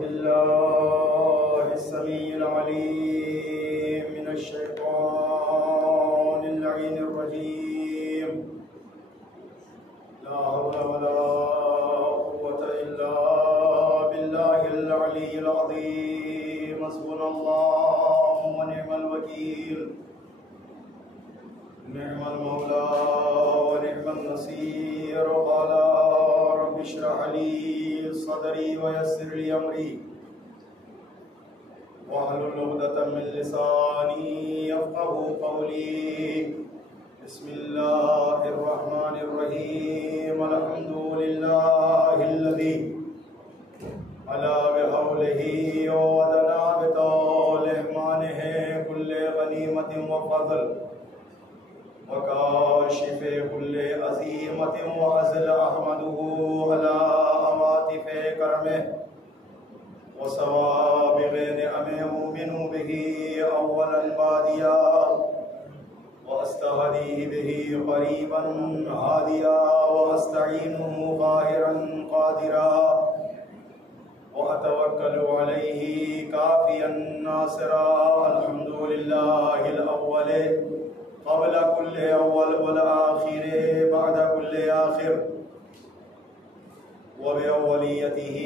بالله السميع العليم من الشيطان اللعين الرجيم. لا حول ولا قوة إلا بالله العلي العظيم. حسبنا الله ونعم الوكيل. نعم المولى ونعم النصير. قال رب اشرح لي صدري ويسر لي أمري واحلل عقدة من لساني يفقهوا قولي. بسم الله الرحمن الرحيم. الحمد لله الذي علا بحوله ودنا بطول إحمانه كل غنيمة وفضل وكاشف كل عزيمة وعزل. أحمده على عواطف كرمه وسوابغ نعمه. أؤمن به أولا باديا وأستهديه به قريبا هاديا وأستعينه قاهرا قادرا وأتوكل عليه كافيا ناصرا. الحمد لله الأول قبل كل أول والآخر بعد كل آخر. وبأوليته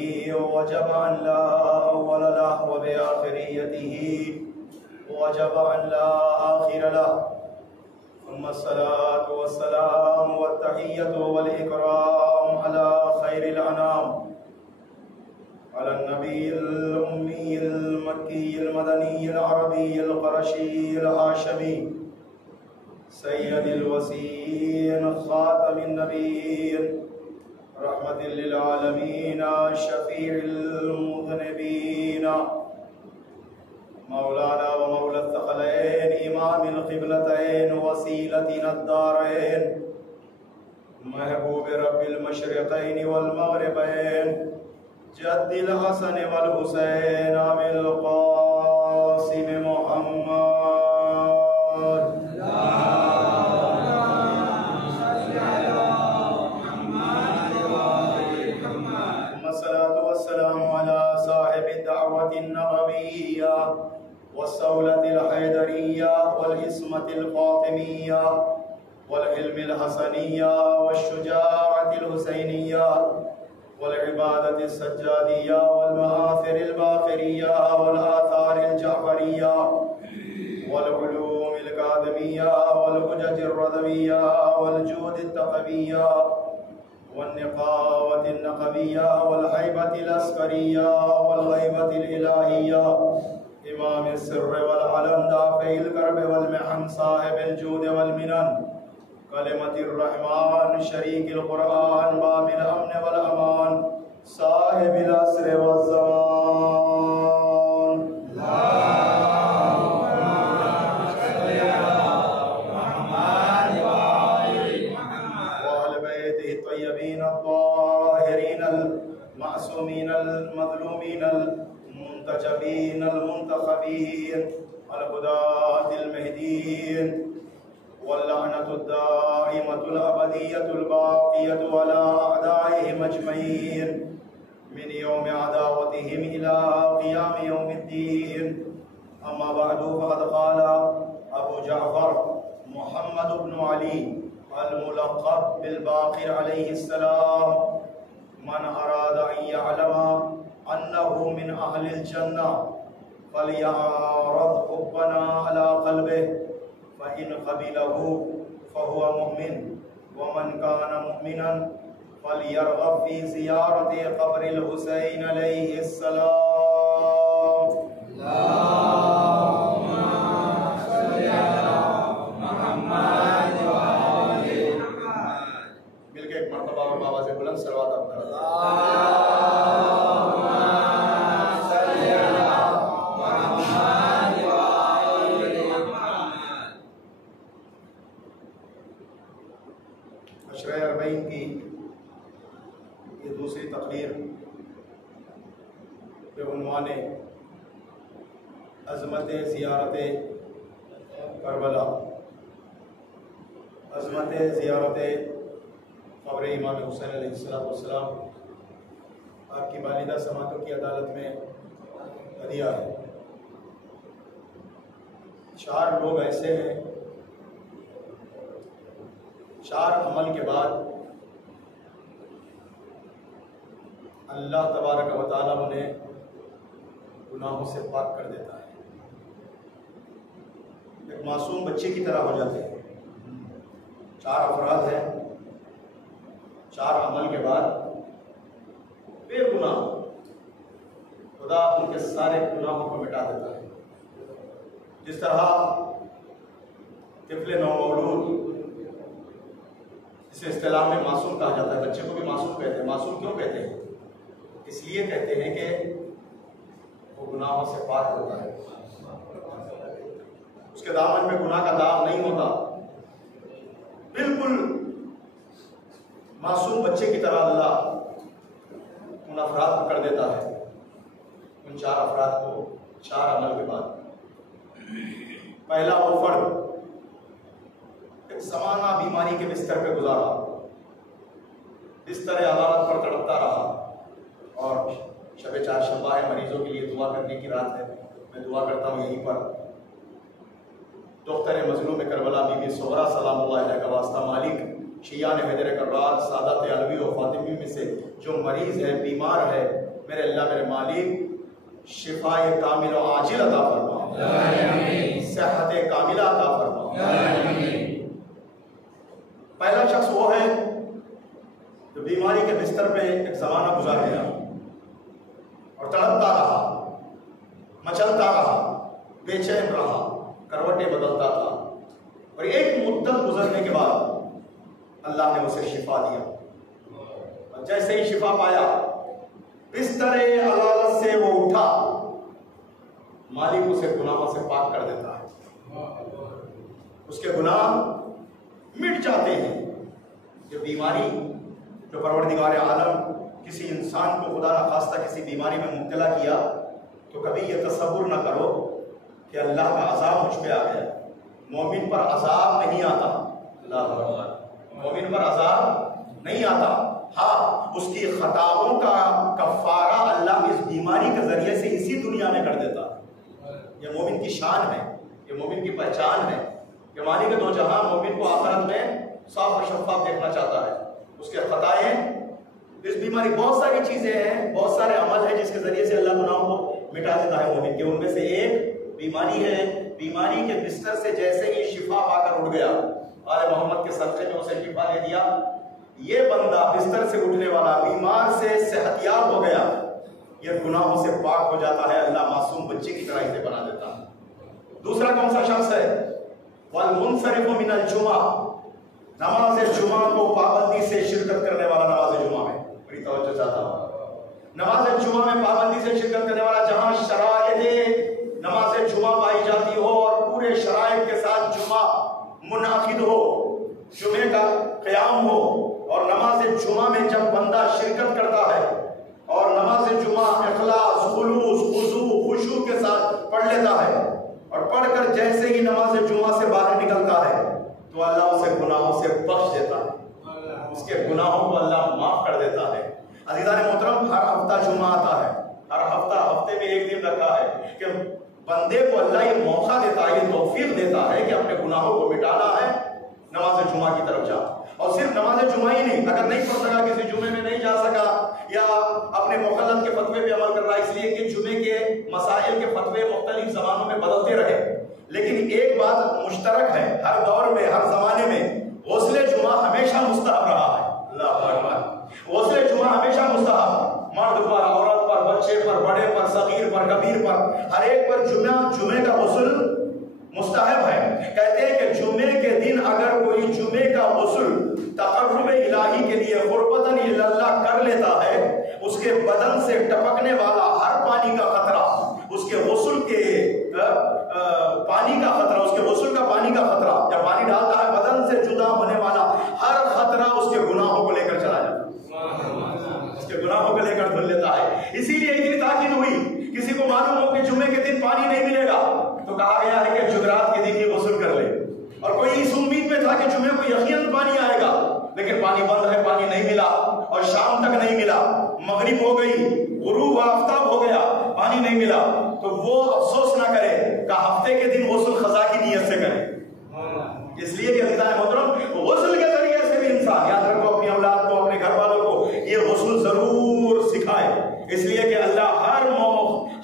وجب أن لا أول له وبآخريته وجب أن لا آخر له. ثم الصلاة والسلام والتحية والإكرام على خير الأنام، على النبي الأمي المكي المدني العربي القرشي الهاشمي سيد الوسيين خاتم النبيين رحمة للعالمين شفيع المذنبين مولانا ومولى الثقلين إمام القبلتين وسيلتنا الدارين محبوب رب المشرقين والمغربين جد الحسن والحسين أبي القاسم محمد. النبوية والسولة الحيدرية والعصمة الفاطمية والعلم الحسنية والشجاعة الحسينية والعبادة السجادية والمآثر الباقرية والآثار الجعفرية والعلوم الكاظمية والحجج الرضوية والجود التقوية والنقاوة النقبية والهيبة العسكرية والغيبة الإلهية. إمام السر والعلن دافع الكرب والمحن صاحب الجود والمنن كلمة الرحمن شريك القرآن باب الأمن والأمان صاحب العصر والزمان. الطاهرين المعصومين المظلومين المنتجبين المنتخبين الهداة المهديين واللعنة الدائمة الأبدية الباقية على أعدائهم أجمعين من يوم عداوتهم إلى قيام يوم الدين. أما بعد فقد قال أبو جعفر محمد بن علي الملقب بالباقر عليه السلام: من أراد أن يعلم أنه من أهل الجنة فليعرض حبنا على قلبه فإن قبله فهو مؤمن، ومن كان مؤمنا فليرغب في زيارة قبر الحسين عليه السلام. اللهم صل على محمد آواز بلند صلوات آپ کریں. عشرہ اربعین کی یہ دوسری تقریر پہ عنوان عظمت زیارت کربلا، عظمت زیارت قبر امام حسین علیہ السلام، آپ کی والدہ سماعتوں کی عدالت میں ہدیہ ہے۔ 4 لوگ ایسے ہیں 4 عمل کے بعد اللہ تبارک و تعالیٰ انہیں گناہوں سے پاک کر دیتا ہے، ایک معصوم بچے کی طرح ہو جاتے ہیں۔ 4 افراد ہیں، 4 عمل کے بعد بے گناہ خدا ان کے سارے گناہوں کو مٹا دیتا ہے۔ جس طرح طفل نومولود، اسے اصطلاح میں معصوم کہا جاتا ہے، بچے کو بھی معصوم کہتے ہیں۔ معصوم کیوں کہتے ہیں؟ اس لیے کہتے ہیں کہ وہ گناہوں سے پاک ہوتا ہے، اس کے دامن میں گناہ کا داغ نہیں ہوتا، بالکل معصوم بچے کی طرح اللہ ان افراد کو کر دیتا ہے، ان 4 افراد کو 4 عمل کے بعد۔ پہلا وہ فرد ایک زمانہ بیماری کے بستر پہ گزارا، بستر عدالت پر تڑپتا رہا، اور شب چہارشنبہ ہے، مریضوں کے لیے دعا کرنے کی رات ہے، میں دعا کرتا ہوں یہیں پر دختر مظلوم کربلا بی بی سغرا سلام اللہ علیہ کا واسطہ مالک شیعان حیدر کرار سادات علوی و فاطمی میں سے جو مریض ہے، بیمار ہے، میرے اللہ میرے مالک شفا کامل و عاجل عطا فرما، صحت کاملہ عطا فرما۔ پہلا شخص وہ ہے جو بیماری کے بستر پہ ایک زمانہ گزار گیا اور تڑپتا رہا، مچلتا رہا، بے چین رہا، کروٹیں بدلتا تھا، اور ایک مدت گزرنے کے بعد اللہ نے اسے شفا دیا، اور جیسے ہی شفا پایا بستر عدالت سے وہ اٹھا، مالک اسے گناہوں سے پاک کر دیتا ہے، اس کے گناہ مٹ جاتے ہیں۔ یہ بیماری جو پروردگار عالم کسی انسان کو خدا نخواستہ کسی بیماری میں مبتلا کیا تو کبھی یہ تصور نہ کرو کہ اللہ کا عذاب مجھ پہ آ گیا۔ مومن پر عذاب نہیں آتا، اللہ اکبر، مومن پر عذاب نہیں آتا، ہاں اس کی خطاؤں کا کفارہ اللہ اس بیماری کے ذریعے سے اسی دنیا میں کر دیتا ہے۔ یہ مومن کی شان ہے، یہ مومن کی پہچان ہے کہ مالک دو جہاں مومن کو آخرت میں صاف و شفاف دیکھنا چاہتا ہے۔ اس کے خطائیں اس بیماری، بہت ساری چیزیں ہیں، بہت سارے عمل ہیں جس کے ذریعے سے اللہ گناہوں کو مٹا دیتا ہے مومن کے، ان میں سے ایک بیماری ہے۔ بیماری کے بستر سے جیسے ہی شفا پا کر اٹھ گیا، آل محمد کے صدقے میں اسے شفا دے دیا، یہ بندہ بستر سے اٹھنے والا بیمار سے صحت یاب ہو گیا، یہ گناہوں سے پاک ہو جاتا ہے، اللہ معصوم بچے کی طرح اسے بنا دیتا ہے۔ دوسرا کون سا شخص ہے؟ والمنصرف من الجمعہ، نماز جمعہ کو پابندی سے شرکت کرنے والا، نماز جمعہ میں بڑی توجہ چاہتا ہوں، نماز جمعہ میں پابندی سے شرکت کرنے والا، جہاں شرائط نماز جمعہ پائی جاتی ہو اور پورے شرائط کے ساتھ جمعہ منعقد ہو، جمعے کا قیام ہو، اور نماز جمعہ میں جب بندہ شرکت کرتا ہے اور نماز جمعہ اخلاص، خلوص، خضوع، خشوع کے ساتھ پڑھ لیتا ہے، اور پڑھ کر جیسے ہی نماز جمعہ سے باہر نکلتا ہے تو اللہ اسے گناہوں سے بخش دیتا ہے، اس کے گناہوں کو اللہ معاف کر دیتا ہے۔ عزیزان محترم، ہر ہفتہ جمعہ آتا ہے، ہر ہفتے میں ایک دن رکھا ہے کہ بندے کو اللہ یہ موقع دیتا ہے، یہ توفیق دیتا ہے کہ اپنے گناہوں کو مٹانا ہے، نماز جمعہ کی طرف جا۔ اور صرف نماز جمعہ ہی نہیں، اگر نہیں پڑھ سکا، کسی جمعے میں نہیں جا سکا، یا اپنے مخلط کے فتوے پہ عمل کر رہا ہے، اس لیے کہ جمعے کے مسائل کے فتوے مختلف زمانوں میں بدلتے رہے، لیکن ایک بات مشترک ہے، ہر دور میں، ہر زمانے میں غسل جمعہ ہمیشہ مستحب رہا ہے۔ اللہ اکبر، غسل جمعہ ہمیشہ مستحب، مرد پر، عورت پر، بچے پر، بڑے پر، صغیر پر، کبیر پر، ہر ایک پر جمعے کا غسل مستحب ہے۔ کہتے ہیں کہ جمعے کے دن اگر کوئی جمعے کا غسل تقرب الہی کے لیے قربتاً اللہ کر لیتا ہے، اس کے بدن سے ٹپکنے والا ہر پانی کا خطرہ، اس کے غسل کے پانی کا خطرہ، اس کے غسل کا پانی کا خطرہ، جب پانی ڈالتا ہے بدن سے جدا ہونے والا ہر خطرہ اس کے گناہوں کو لے کر چلا جاتا ہے، اس کے گناہوں کو لے کر دھل لیتا ہے۔ اسی لیے اتنی تاکید ہوئی، کسی کو معلوم ہو کہ جمعے کے دن پانی نہیں ملے گا تو کہا گیا ہے کہ جمعرات کے دن ہی غسل کر لے، اور کوئی اس امید میں تھا کہ جمعے کو یقیناً پانی آئے گا لیکن پانی بند ہے، پانی نہیں ملا، اور شام تک نہیں ملا، مغرب ہو گئی، غروب آفتاب ہو گیا، پانی نہیں ملا، تو وہ افسوس نہ کرے کہ ہفتے کے دن غسل خضا کی نیت سے کرے. اس لیے کہ عزیزان محترم غسل کے ذریعے سے بھی انسان، یاد رکھو اپنی اولاد کو، اپنے گھر والوں کو یہ غسل ضرور سکھائے. اس لیے کہ اللہ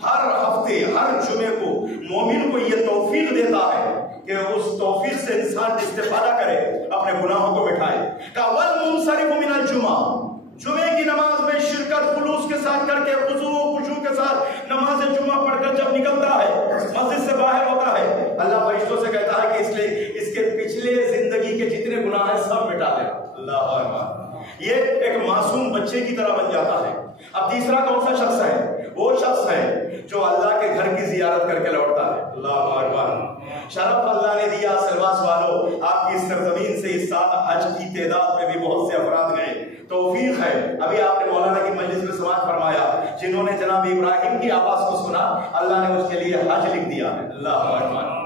ہر ہفتے ہر جمعے کو مومن کو یہ توفیق دیتا ہے کہ اس توفیق سے انسان استفادہ کرے، اپنے گناہوں کو مٹھائے. وَالْمُنصَرِفُ مِنَ الْجُمَعَةِ، جمعے کی نماز میں شرکت خلوص کے ساتھ کر کے، خضوع و خشوع کے ساتھ نماز جمعہ پڑھ کر جب نکلتا ہے، مسجد سے باہر ہوتا ہے، اللہ فرشتوں سے کہتا ہے کہ اس کے پچھلے زندگی کے جتنے گناہ ہیں سب مٹا دے. اللہ اکبر. یہ ایک معصوم بچے کی طرح بن جاتا ہے. اب تیسرا کون سا شخص ہے؟ وہ شخص ہے جو اللہ کے گھر کی زیارت کر کے لوٹتا ہے. اللہ اکبر. شرف اللہ نے دیا سلواس والوں، آپ کی سرزمین سے اس سال حج کی تعداد میں بھی بہت سے افراد گئے. توفیق ہے. ابھی آپ نے مولانا کی مجلس میں سماعت فرمایا، جنہوں نے جناب ابراہیم کی آواز کو سنا، اللہ نے اس کے لیے حج لکھ دیا ہے. اللہ اکبر.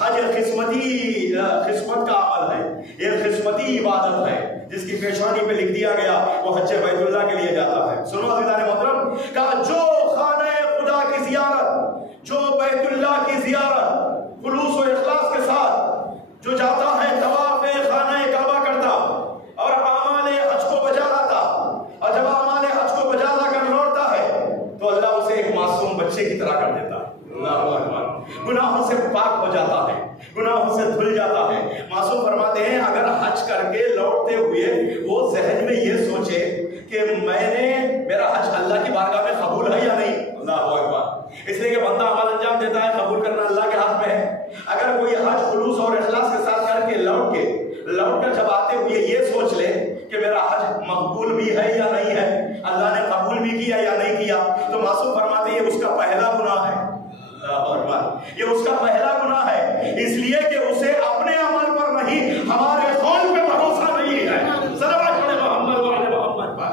حج قسمت کا عمل ہے، یہ قسمتی عبادت ہے جس کی پیشانی پہ لکھ دیا گیا وہ حج بیت اللہ کے لیے جاتا ہے. سنو عزیزان محترم، کہا جو خانہ خدا کی زیارت، جو بیت اللہ کی زیارت خلوص و اخلاص کے ساتھ جو جاتا ہے، طواف خانہ کعبہ کرتا اور اعمال حج کو بجا لاتا، اور جب اعمال حج کو بجا لا کر لوٹتا ہے تو اللہ اسے ایک معصوم بچے کی طرح کر دیتا ہے. اللہ اکبر. گناہوں سے پاک ہو جاتا ہے، گناہوں سے دھل جاتا ہے. معصوم فرماتے ہیں اگر حج کر کے لوٹتے ہوئے وہ ذہن میں یہ سوچے کہ میرا حج اللہ کی بارگاہ میں قبول ہے یا نہیں. اللہ اکبر. اس لیے کہ بندہ عمل انجام دیتا ہے، قبول کرنا اللہ کے ہاتھ میں ہے. اگر کوئی حج خلوص اور اخلاص کے ساتھ کر کے لوٹ کر جب آتے ہوئے یہ سوچ لے کہ میرا حج مقبول بھی ہے یا نہیں ہے، اللہ نے قبول بھی کیا یا نہیں کیا، تو معصوم فرماتے ہیں یہ اس کا پہلا گناہ ہے. یہ اس کا پہلا گناہ ہے، اس لیے کہ اسے اپنے عمل پر نہیں ہمارے قول پہ بھروسہ نہیں ہے. صلوات پڑھیں محمد وعلی محمد پر.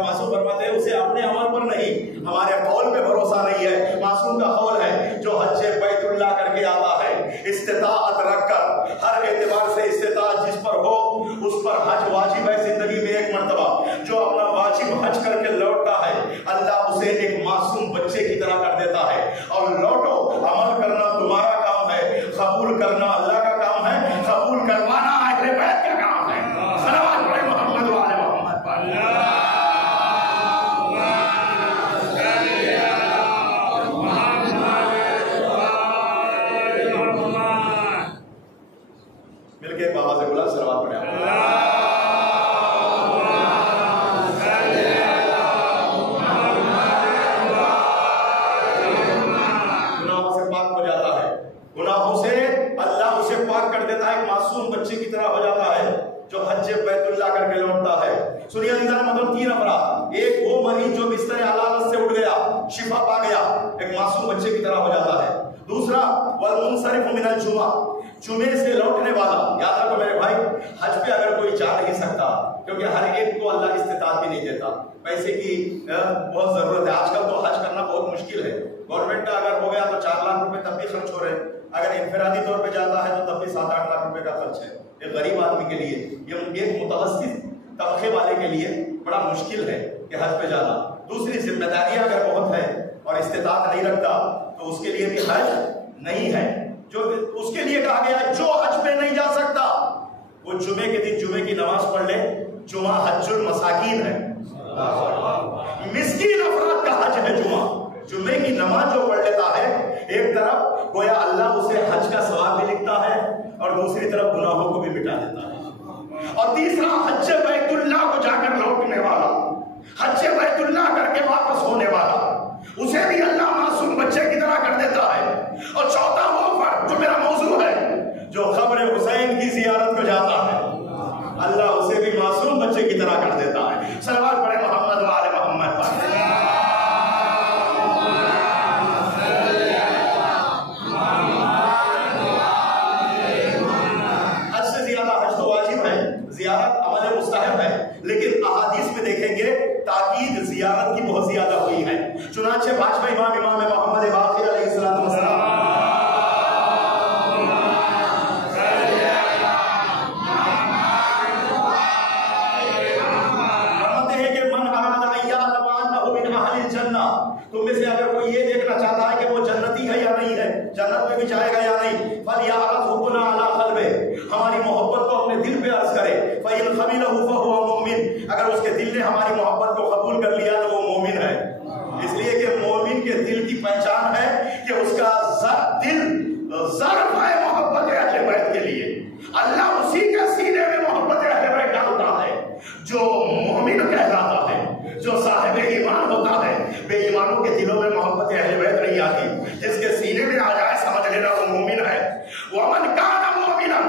معصوم فرماتے ہیں اسے اپنے عمل پر نہیں ہمارے قول پہ بھروسہ نہیں ہے. معصوم کا قول ہے جو حج بیت اللہ کر کے آتا ہے استطاعت رکھ کر، ہر اعتبار سے استطاعت جس پر ہو اس پر حج واجب ہے زندگی میں ایک مرتبہ. جو اپنا واجب حج کر کے لوٹتا ہے اللہ اسے ایک معصوم بچے کی طرح کر دیتا ہے. اور لوٹو، عمل کرنا تمہارا کام ہے، قبول کرنا اللہ کا کام ہے، قبول کروانا اہل بیت کا کام ہے. صلوات پڑھیں محمد وعلی محمد پر. مل کے بابا سے بولا صلوات پڑھیں. بچے کی طرح ہو جاتا ہے جو حج بیت اللہ کر کے لوٹتا ہے. سنیے عزیزان محترم، 3 افراد. ایک وہ مریض جو بستر علالت سے اٹھ گیا، شفا پا گیا، ایک معصوم بچے کی طرح ہو جاتا ہے. دوسرا والمنصرف من الجمعہ، جمعے سے لوٹنے والا. یاد رکھو میرے بھائی، حج پہ اگر کوئی جا نہیں سکتا کیونکہ ہر ایک کو اللہ استطاعت بھی نہیں دیتا، پیسے کی بہت ضرورت ہے. آج کل تو حج کرنا بہت مشکل ہے. گورنمنٹ کا اگر ہو گیا تو 4 لاکھ روپے تب بھی خرچ ہو رہے ہیں، اگر انفرادی طور پہ جاتا ہے تو تب بھی 7-8 لاکھ روپے کا خرچ ہے. ایک غریب آدمی کے لیے، یہ ایک متوسط طبقے والے کے لیے بڑا مشکل ہے کہ حج پہ جانا. دوسری ذمہ داریاں اگر بہت ہے اور استطاعت نہیں رکھتا تو اس کے لیے بھی حج نہیں ہے. جو اس کے لیے کہا گیا ہے جو حج پہ نہیں جا سکتا وہ جمعے کے دن جمعے کی نماز پڑھ لے. جمعہ حج المساکین ہے، مسکین افراد کا حج ہے جمعہ. جمعے کی نماز جو پڑھ لیتا ہے ایک طرف گویا اللہ اسے حج کا ثواب بھی لکھتا ہے اور دوسری طرف گناہوں کو بھی مٹا دیتا ہے. اور تیسرا حج بیت اللہ کو جا کر لوٹنے والا، حج بیت اللہ کر کے واپس ہونے والا، اسے بھی اللہ معصوم بچے کی طرح کر دیتا ہے. اور چوتھا وہ فرد جو میرا موضوع ہے، جو قبر حسین کی زیارت کو جاتا ہے، اللہ اسے بھی معصوم بچے کی طرح کر دیتا ہے. صلوات پڑھیں محمد وعلی محمد پر. زیارت عمل مستحب ہے، لیکن احادیث میں دیکھیں گے تاکید جنت میں بھی جائے گا یا نہیں؟ فَلْيَعْرَضْ حُبُّنَا عَلَىٰ قَلْبِهِ، ہماری محبت کو اپنے دل پہ عرض کرے. فَإِنْ قَبِلَهُ فَهُوَ مُؤْمِنٌ، اگر اس کے دل نے ہماری محبت کو قبول کر لیا تو وہ مومن ہے. اس لیے کہ مومن کے دل کی پہچان ہے کہ اس کا دل ظرف ہے محبت اہل بیت کے لیے. اللہ اسی کے سینے میں محبت اہل بیت ڈالتا ہے جو مومن کہلاتا ہے، جو صاحب ایمان ہوتا ہے. بے ایمانوں کے دلوں میں محبت اہل بیت نہیں آتی. جس کے سینے میں آ جائے سمجھ لینا وہ مومن ہے. وَمَنْ كَانَ مُؤْمِنًا،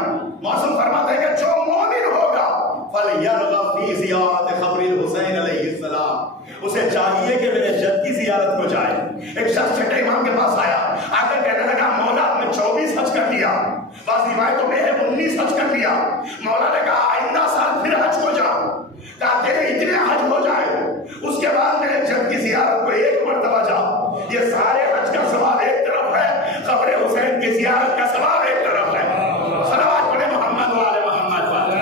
موسم فرماتے ہیں کہ جو مومن ہوگا فَلْيَرْغَبْ فِي زِيَارَةِ قَبْرِ الحسین علیہ السلام، اسے چاہیے کہ میرے جد کی زیارت کو جائے. ایک شخص چھٹے امام کے پاس آیا، آ کر کہنے لگا مولا میں 24 حج کر لیا، بعض روایتوں میں ہے 19 حج کر لیا. مولا نے کہا آئندہ سال پھر حج کو جا، کہا تیرے اتنے حج ہو جائے اس کے بعد میرے جد کی زیارت کو ایک مرتبہ جا. یہ سارے حج کا ثواب ایک طرف ہے، قبر حسین کی زیارت کا ثواب ایک طرف ہے. صلوات پڑھے محمد و آل محمد پر.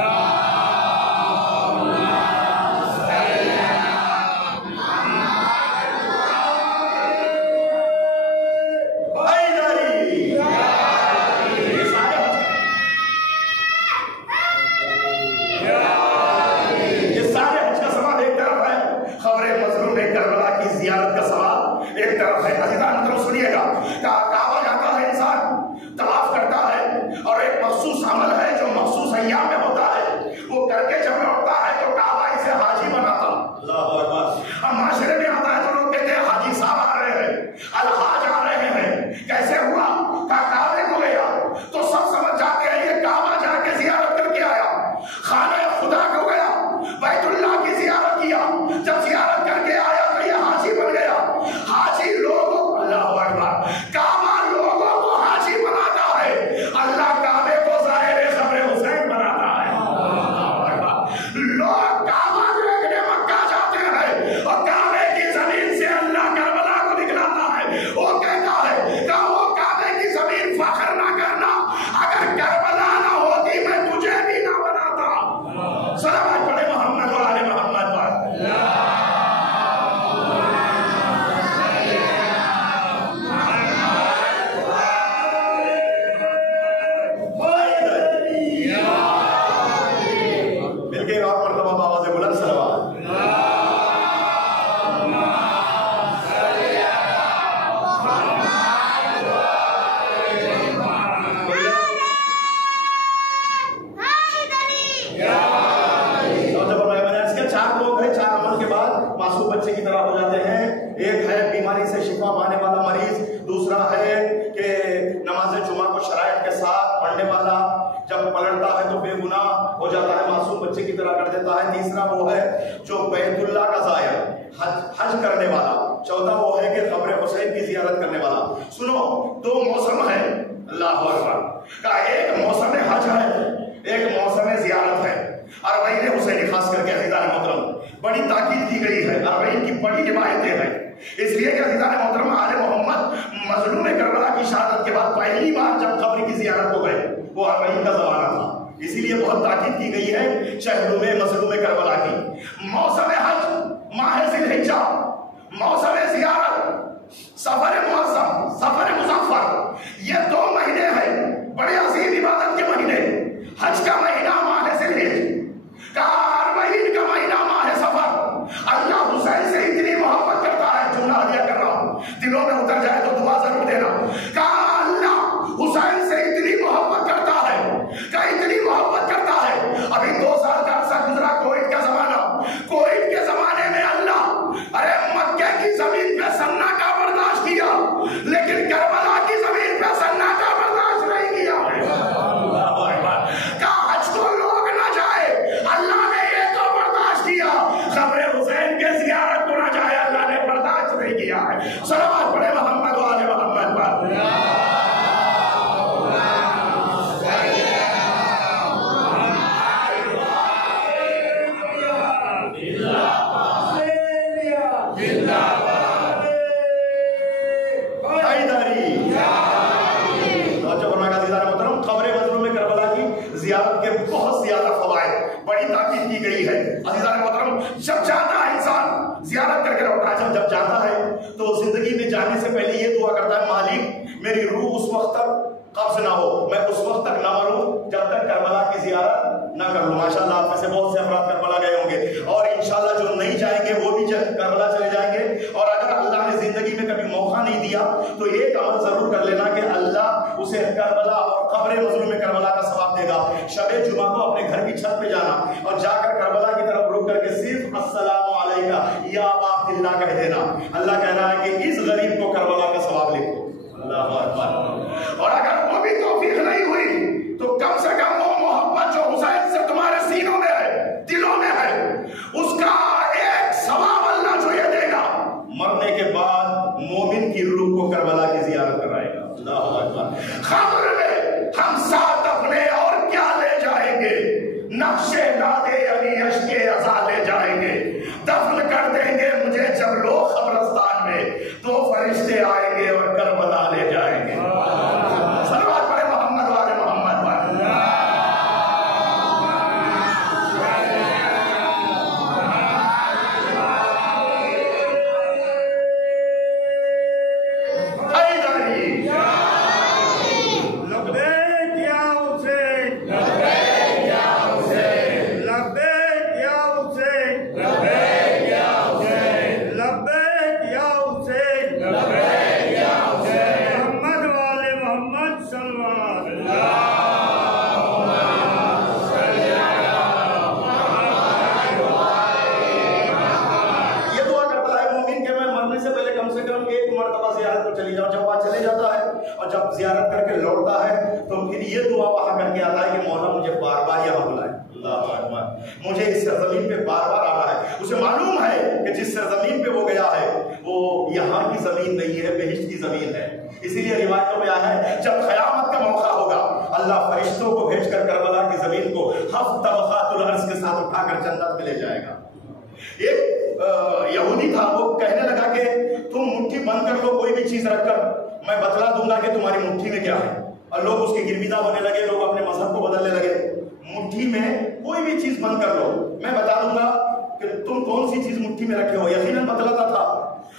کعبہ جاتا ہے انسان، طواف کرتا ہے، اور ایک مخصوص عمل ہے جو مخصوص ایام میں ہوتا ہے، وہ کر کے جب لوٹتا ہے تو کعبہ اسے حاجی بناتا. اللہ اکبر. اب معاشرے میں آتا ہے تو لوگ کہتے ہیں حاجی صاحب آ رہے ہیں، الحاج آ رہے ہیں. کیسے ہوا؟ کعبے کو گیا تو سب سمجھ جاتے ہیں یہ کعبہ جا کے زیارت کر کے آیا. خانہ خدا کو گیا، بیت اللہ کی زیارت کیا، جب زیارت کر کے آیا تو یہ حاجی بن گیا. حاجی لوگوں، اللہ اکبر، کعبہ لوگوں کو حاجی بناتا ہے، اللہ کعبے کو ظاہر قبر حسین بناتا ہے. لوگ کعبہ دیکھنے مکہ جاتے ہیں اور کعبے کی زمین سے اللہ کربلا کو دکھلاتا ہے. وہ کہتا ہے کہ وہ کعبے کی زمین فخر نہ کرنا، اگر کربلا نہ ہوتی میں تجھے بھی نہ بناتا. صلوات پڑھے محمد و آل محمد پر. تیسرا وہ ہے جو بیت اللہ کا زائر، حج کرنے والا. چوتھا وہ ہے کہ قبر حسین کی زیارت کرنے والا. سنو، دو موسم ہے. اللہ اکبر. کا ایک موسم حج ہے، ایک موسم زیارت ہے. اربعین حسینی خاص کر کے عزیزان محترم بڑی تاکید کی گئی ہے. اربعین کی بڑی روایتیں ہیں، اس لیے کہ عزیزان محترم آل محمد مظلوم کربلا کی شہادت کے بعد پہلی بار جب قبر کی زیارت کو گئے وہ اربعین کا زمانہ تھا. اسی لیے بہت تاکید کی گئی ہے شہروں میں مظلوم کربلا کی. موسم حج، ماہ ذی الحجہ، موسم زیارت، سفر معظم، سفر مظفر، یہ 2 مہینے ہیں بڑے عظیم عبادت کے مہینے. حج کا مہینہ ماہ ذی الحجہ، اربعین کا مہینہ ماہ سفر. اللہ حسین سے اتنی محبت کرتا ہے، جملہ ہدیہ کر رہا ہوں، دلوں میں اتر جائے تو دعا ضرور دینا. کہا اللہ حسین سے اتنی محبت کرتا ہے، کہ اتنی محبت کرتا ہے. ابھی 2 سال کا عرصہ گزرا، کووڈ کا زمانہ. کووڈ کے زمانے میں اللہ ارے مکہ کی زمین پہ سناٹا برداشت کیا، لیکن کربلا کی زمین پہ سناٹا برداشت نہیں کیا. کہا حج کو لوگ نہ جائے، اللہ نے یہ تو برداشت کیا، قبر حسین کے زیارت کو نہ جائے، اللہ نے برداشت نہیں کیا ہے. صلوات پڑھے محمد و آل محمد پر. زیارت کے بہت زیادہ فوائد، بڑی تاکید کی گئی ہے. عزیزان محترم جب جاتا ہے انسان زیارت کر کے لوٹا ہے، جب جاتا ہے تو زندگی میں جانے سے پہلے یہ دعا کرتا ہے مالک میری روح اس وقت تک قبض نہ ہو، میں اس وقت تک نہ مروں جب تک کربلا کی زیارت نہ کر لوں۔ ماشاءاللہ آپ میں سے بہت سے افراد کربلا گئے ہوں گے، اور انشاءاللہ جو نہیں جائیں گے وہ بھی کربلا چلے جائیں گے۔ اور اگر اللہ نے زندگی میں کبھی موقع نہیں دیا تو ایک عمل ضرور کر لینا کہ اللہ اسے کربلا اور قبر مظلوم کربلا کا ثواب دے گا۔ شب جمعہ کو اپنے گھر کی چھت پہ جانا اور جا کر کربلا کی طرف رک کر کے صرف السلام علیکہ یا ابا عبداللہ کہہ دینا۔ اللہ کہہ رہا ہے کہ اس غریب کو کربلا کا ثواب لکھو۔ اللہ اکبر۔ اور اگر وہ بھی توفیق نہیں ہوئی تو کم سے کم وہ محبت جو حسین سے تمہارے سینوں میں ہے، دلوں میں ہے، اس کا ایک ثواب اللہ جو یہ دے گا، مرنے کے بعد مومن کی روح کو کربلا کی زیارت کرائے گا۔ اللہ اکبر۔ خبر میں ہم ساتھ اپنے اور کیا لے جائیں گے؟ نقشے نادے علی اشکے ازا لے جائیں گے، دفن کر دیں گے مجھے جب لوگ قبرستان میں، تو فرشتے آئیں گے اور کربلا لے جائیں گے۔ صلوات پڑھے محمد والے محمد پر۔ زیارت کر کے لوٹتا ہے تو پھر یہ دعا وہاں کر کے آتا ہے کہ مولا مجھے بار بار یہاں بلائے۔ اللہ اکبر۔ مجھے اس سرزمین پہ بار بار آنا ہے۔ اسے معلوم ہے کہ جس سرزمین پہ وہ گیا ہے وہ یہاں کی زمین نہیں ہے، بہشت کی زمین ہے۔ اسی لیے روایتوں میں آیا ہے جب قیامت کا موقع ہوگا اللہ فرشتوں کو بھیج کر کربلا کی زمین کو ہفت طبقات الارض کے ساتھ اٹھا کر جنت میں لے جائے گا۔ ایک یہودی تھا، وہ کہنے لگا کہ تم مٹھی بند کر لو کوئی بھی چیز رکھ کر، میں بتلا دوں گا کہ تمہاری مٹھی میں کیا ہے۔ اور لوگ اس کے گرویدہ ہونے لگے، لوگ اپنے مذہب کو بدلنے لگے۔ مٹھی میں کوئی بھی چیز بند کر لو، میں بتا دوں گا کہ تم کون سی چیز مٹھی میں رکھے ہو۔ یقیناً بتلاتا تھا۔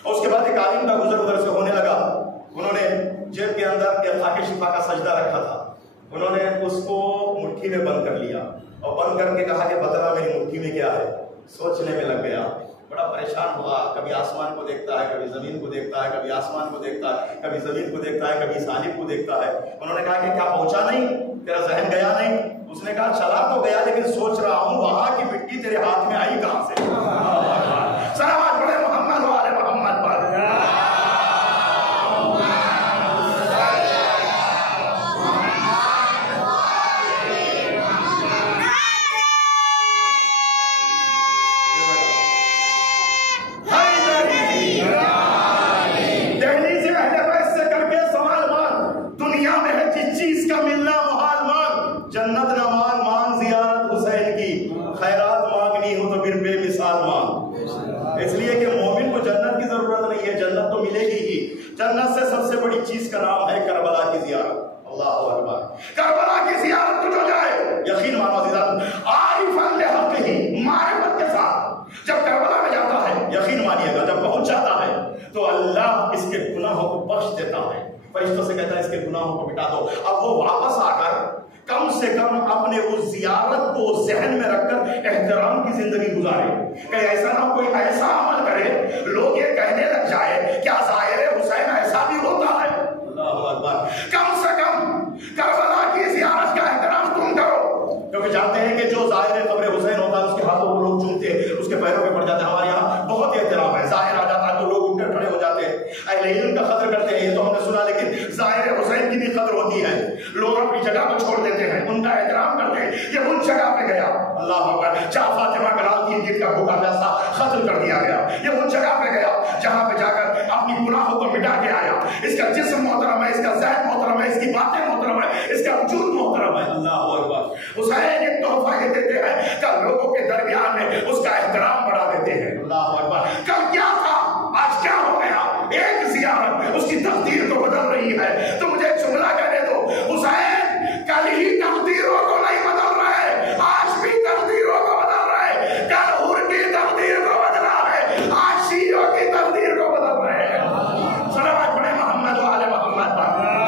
اور اس کے بعد ایک عالم کا گزر ادھر سے ہونے لگا، انہوں نے جیب کے اندر ایک خاک شفا کا سجدہ رکھا تھا، انہوں نے اس کو مٹھی میں بند کر لیا اور بند کر کے کہا کہ بتلا میری مٹھی میں کیا ہے۔ سوچنے میں لگ گیا، بڑا پریشان ہوا، کبھی آسمان کو دیکھتا ہے، کبھی زمین کو دیکھتا ہے، کبھی آسمان کو دیکھتا ہے، کبھی زمین کو دیکھتا ہے، کبھی سالب کو دیکھتا ہے۔ انہوں نے کہا کہ کیا پہنچا نہیں، تیرا ذہن گیا نہیں؟ اس نے کہا چلا تو گیا لیکن سوچ رہا ہوں وہاں کی مٹی تیرے ہاتھ میں آئی کہاں سے۔ صلوات پڑھے محمد والے محمد پر۔ جنت نہ مان، مان زیارت حسین کی، خیرات مانگنی ہو تو پھر بے مثال مانگ۔ اس لیے کہ مومن کو جنت کی ضرورت نہیں ہے، جنت تو ملے گی ہی۔ جنت سے سب سے بڑی چیز کا نام ہے کربلا کی زیارت۔ اللہ اکبر۔ کربلا کی زیارت کو جو جائے، یقین مانو عزیزان، عارفاً لحقہ، معرفت کے ساتھ جب کربلا میں جاتا ہے، یقین مانیے گا جب پہنچ جاتا ہے تو اللہ اس کے گناہوں کو بخش دیتا ہے، فرشتوں سے کہتا ہے اس کے گناہوں کو مٹا دو۔ اب وہ واپس آ کر کم سے کم اپنے اس زیارت کو ذہن میں رکھ کر احترام کی زندگی گزارے، کہ ایسا نہ کوئی ایسا عمل کرے لوگ یہ کہنے لگ جائے کیا ظاہر حسین ایسا بھی ہوتا ہے۔ اللہ اکبر۔ کم سے کم کربلا کی زیارت کا احترام تم کرو، کیونکہ جانتے ہیں کہ جو ظاہر قبر حسین ہوتا ہے اس کے ہاتھوں کو لوگ چومتے ہیں، اس کے پیروں پہ پڑ جاتے ہیں۔ ہمارے یہاں بہت احترام ہے، ظاہر آ جاتا ہے تو لوگ اٹھ کر کھڑے ہو جاتے ہیں، اہل علم کا قدر کرتے ہیں، یہ تو ہم نے سنا، لیکن ظاہر حسین کی بھی قدر ہوتی ہے، لوگ اپنی جگہ کو چھوڑ دیتے ہیں، ان کا احترام کرتے ہیں۔ یہ ان جگہ پہ گیا، اللہ اکبر، جہاں فاطمہ کا لال 3 دن کا بھوکا پیاسا قتل کر دیا گیا، یہ ان جگہ پہ گیا جہاں پہ جا کر اپنی گناہوں کو مٹا کے آیا۔ اس کا جسم محترم ہے، اس کا ذہن محترم ہے، اس کی باتیں محترم ہے، اس کا وجود محترم ہے۔ اللہ اکبر۔ حسین ایک تحفہ یہ دیتے ہیں کہ لوگوں کے درمیان میں اس کا احترام بڑھا دیتے ہیں۔ اللہ اکبر۔ کل کیا تھا، آج کیا ہو گیا؟ ایک زیارت اس کی تقدیر کو بدل رہی ہے۔ تو مجھے جملہ کہنے دو، حسین کل ہی تقدیروں کو نہیں بدل رہے، آج بھی تقدیروں کو بدل رہے۔ کل حور کی تقدیر کو بدلا ہے، آج شیعوں کی تقدیر کو بدل رہے ہیں۔ صلوات پڑھے محمد والے محمد پر۔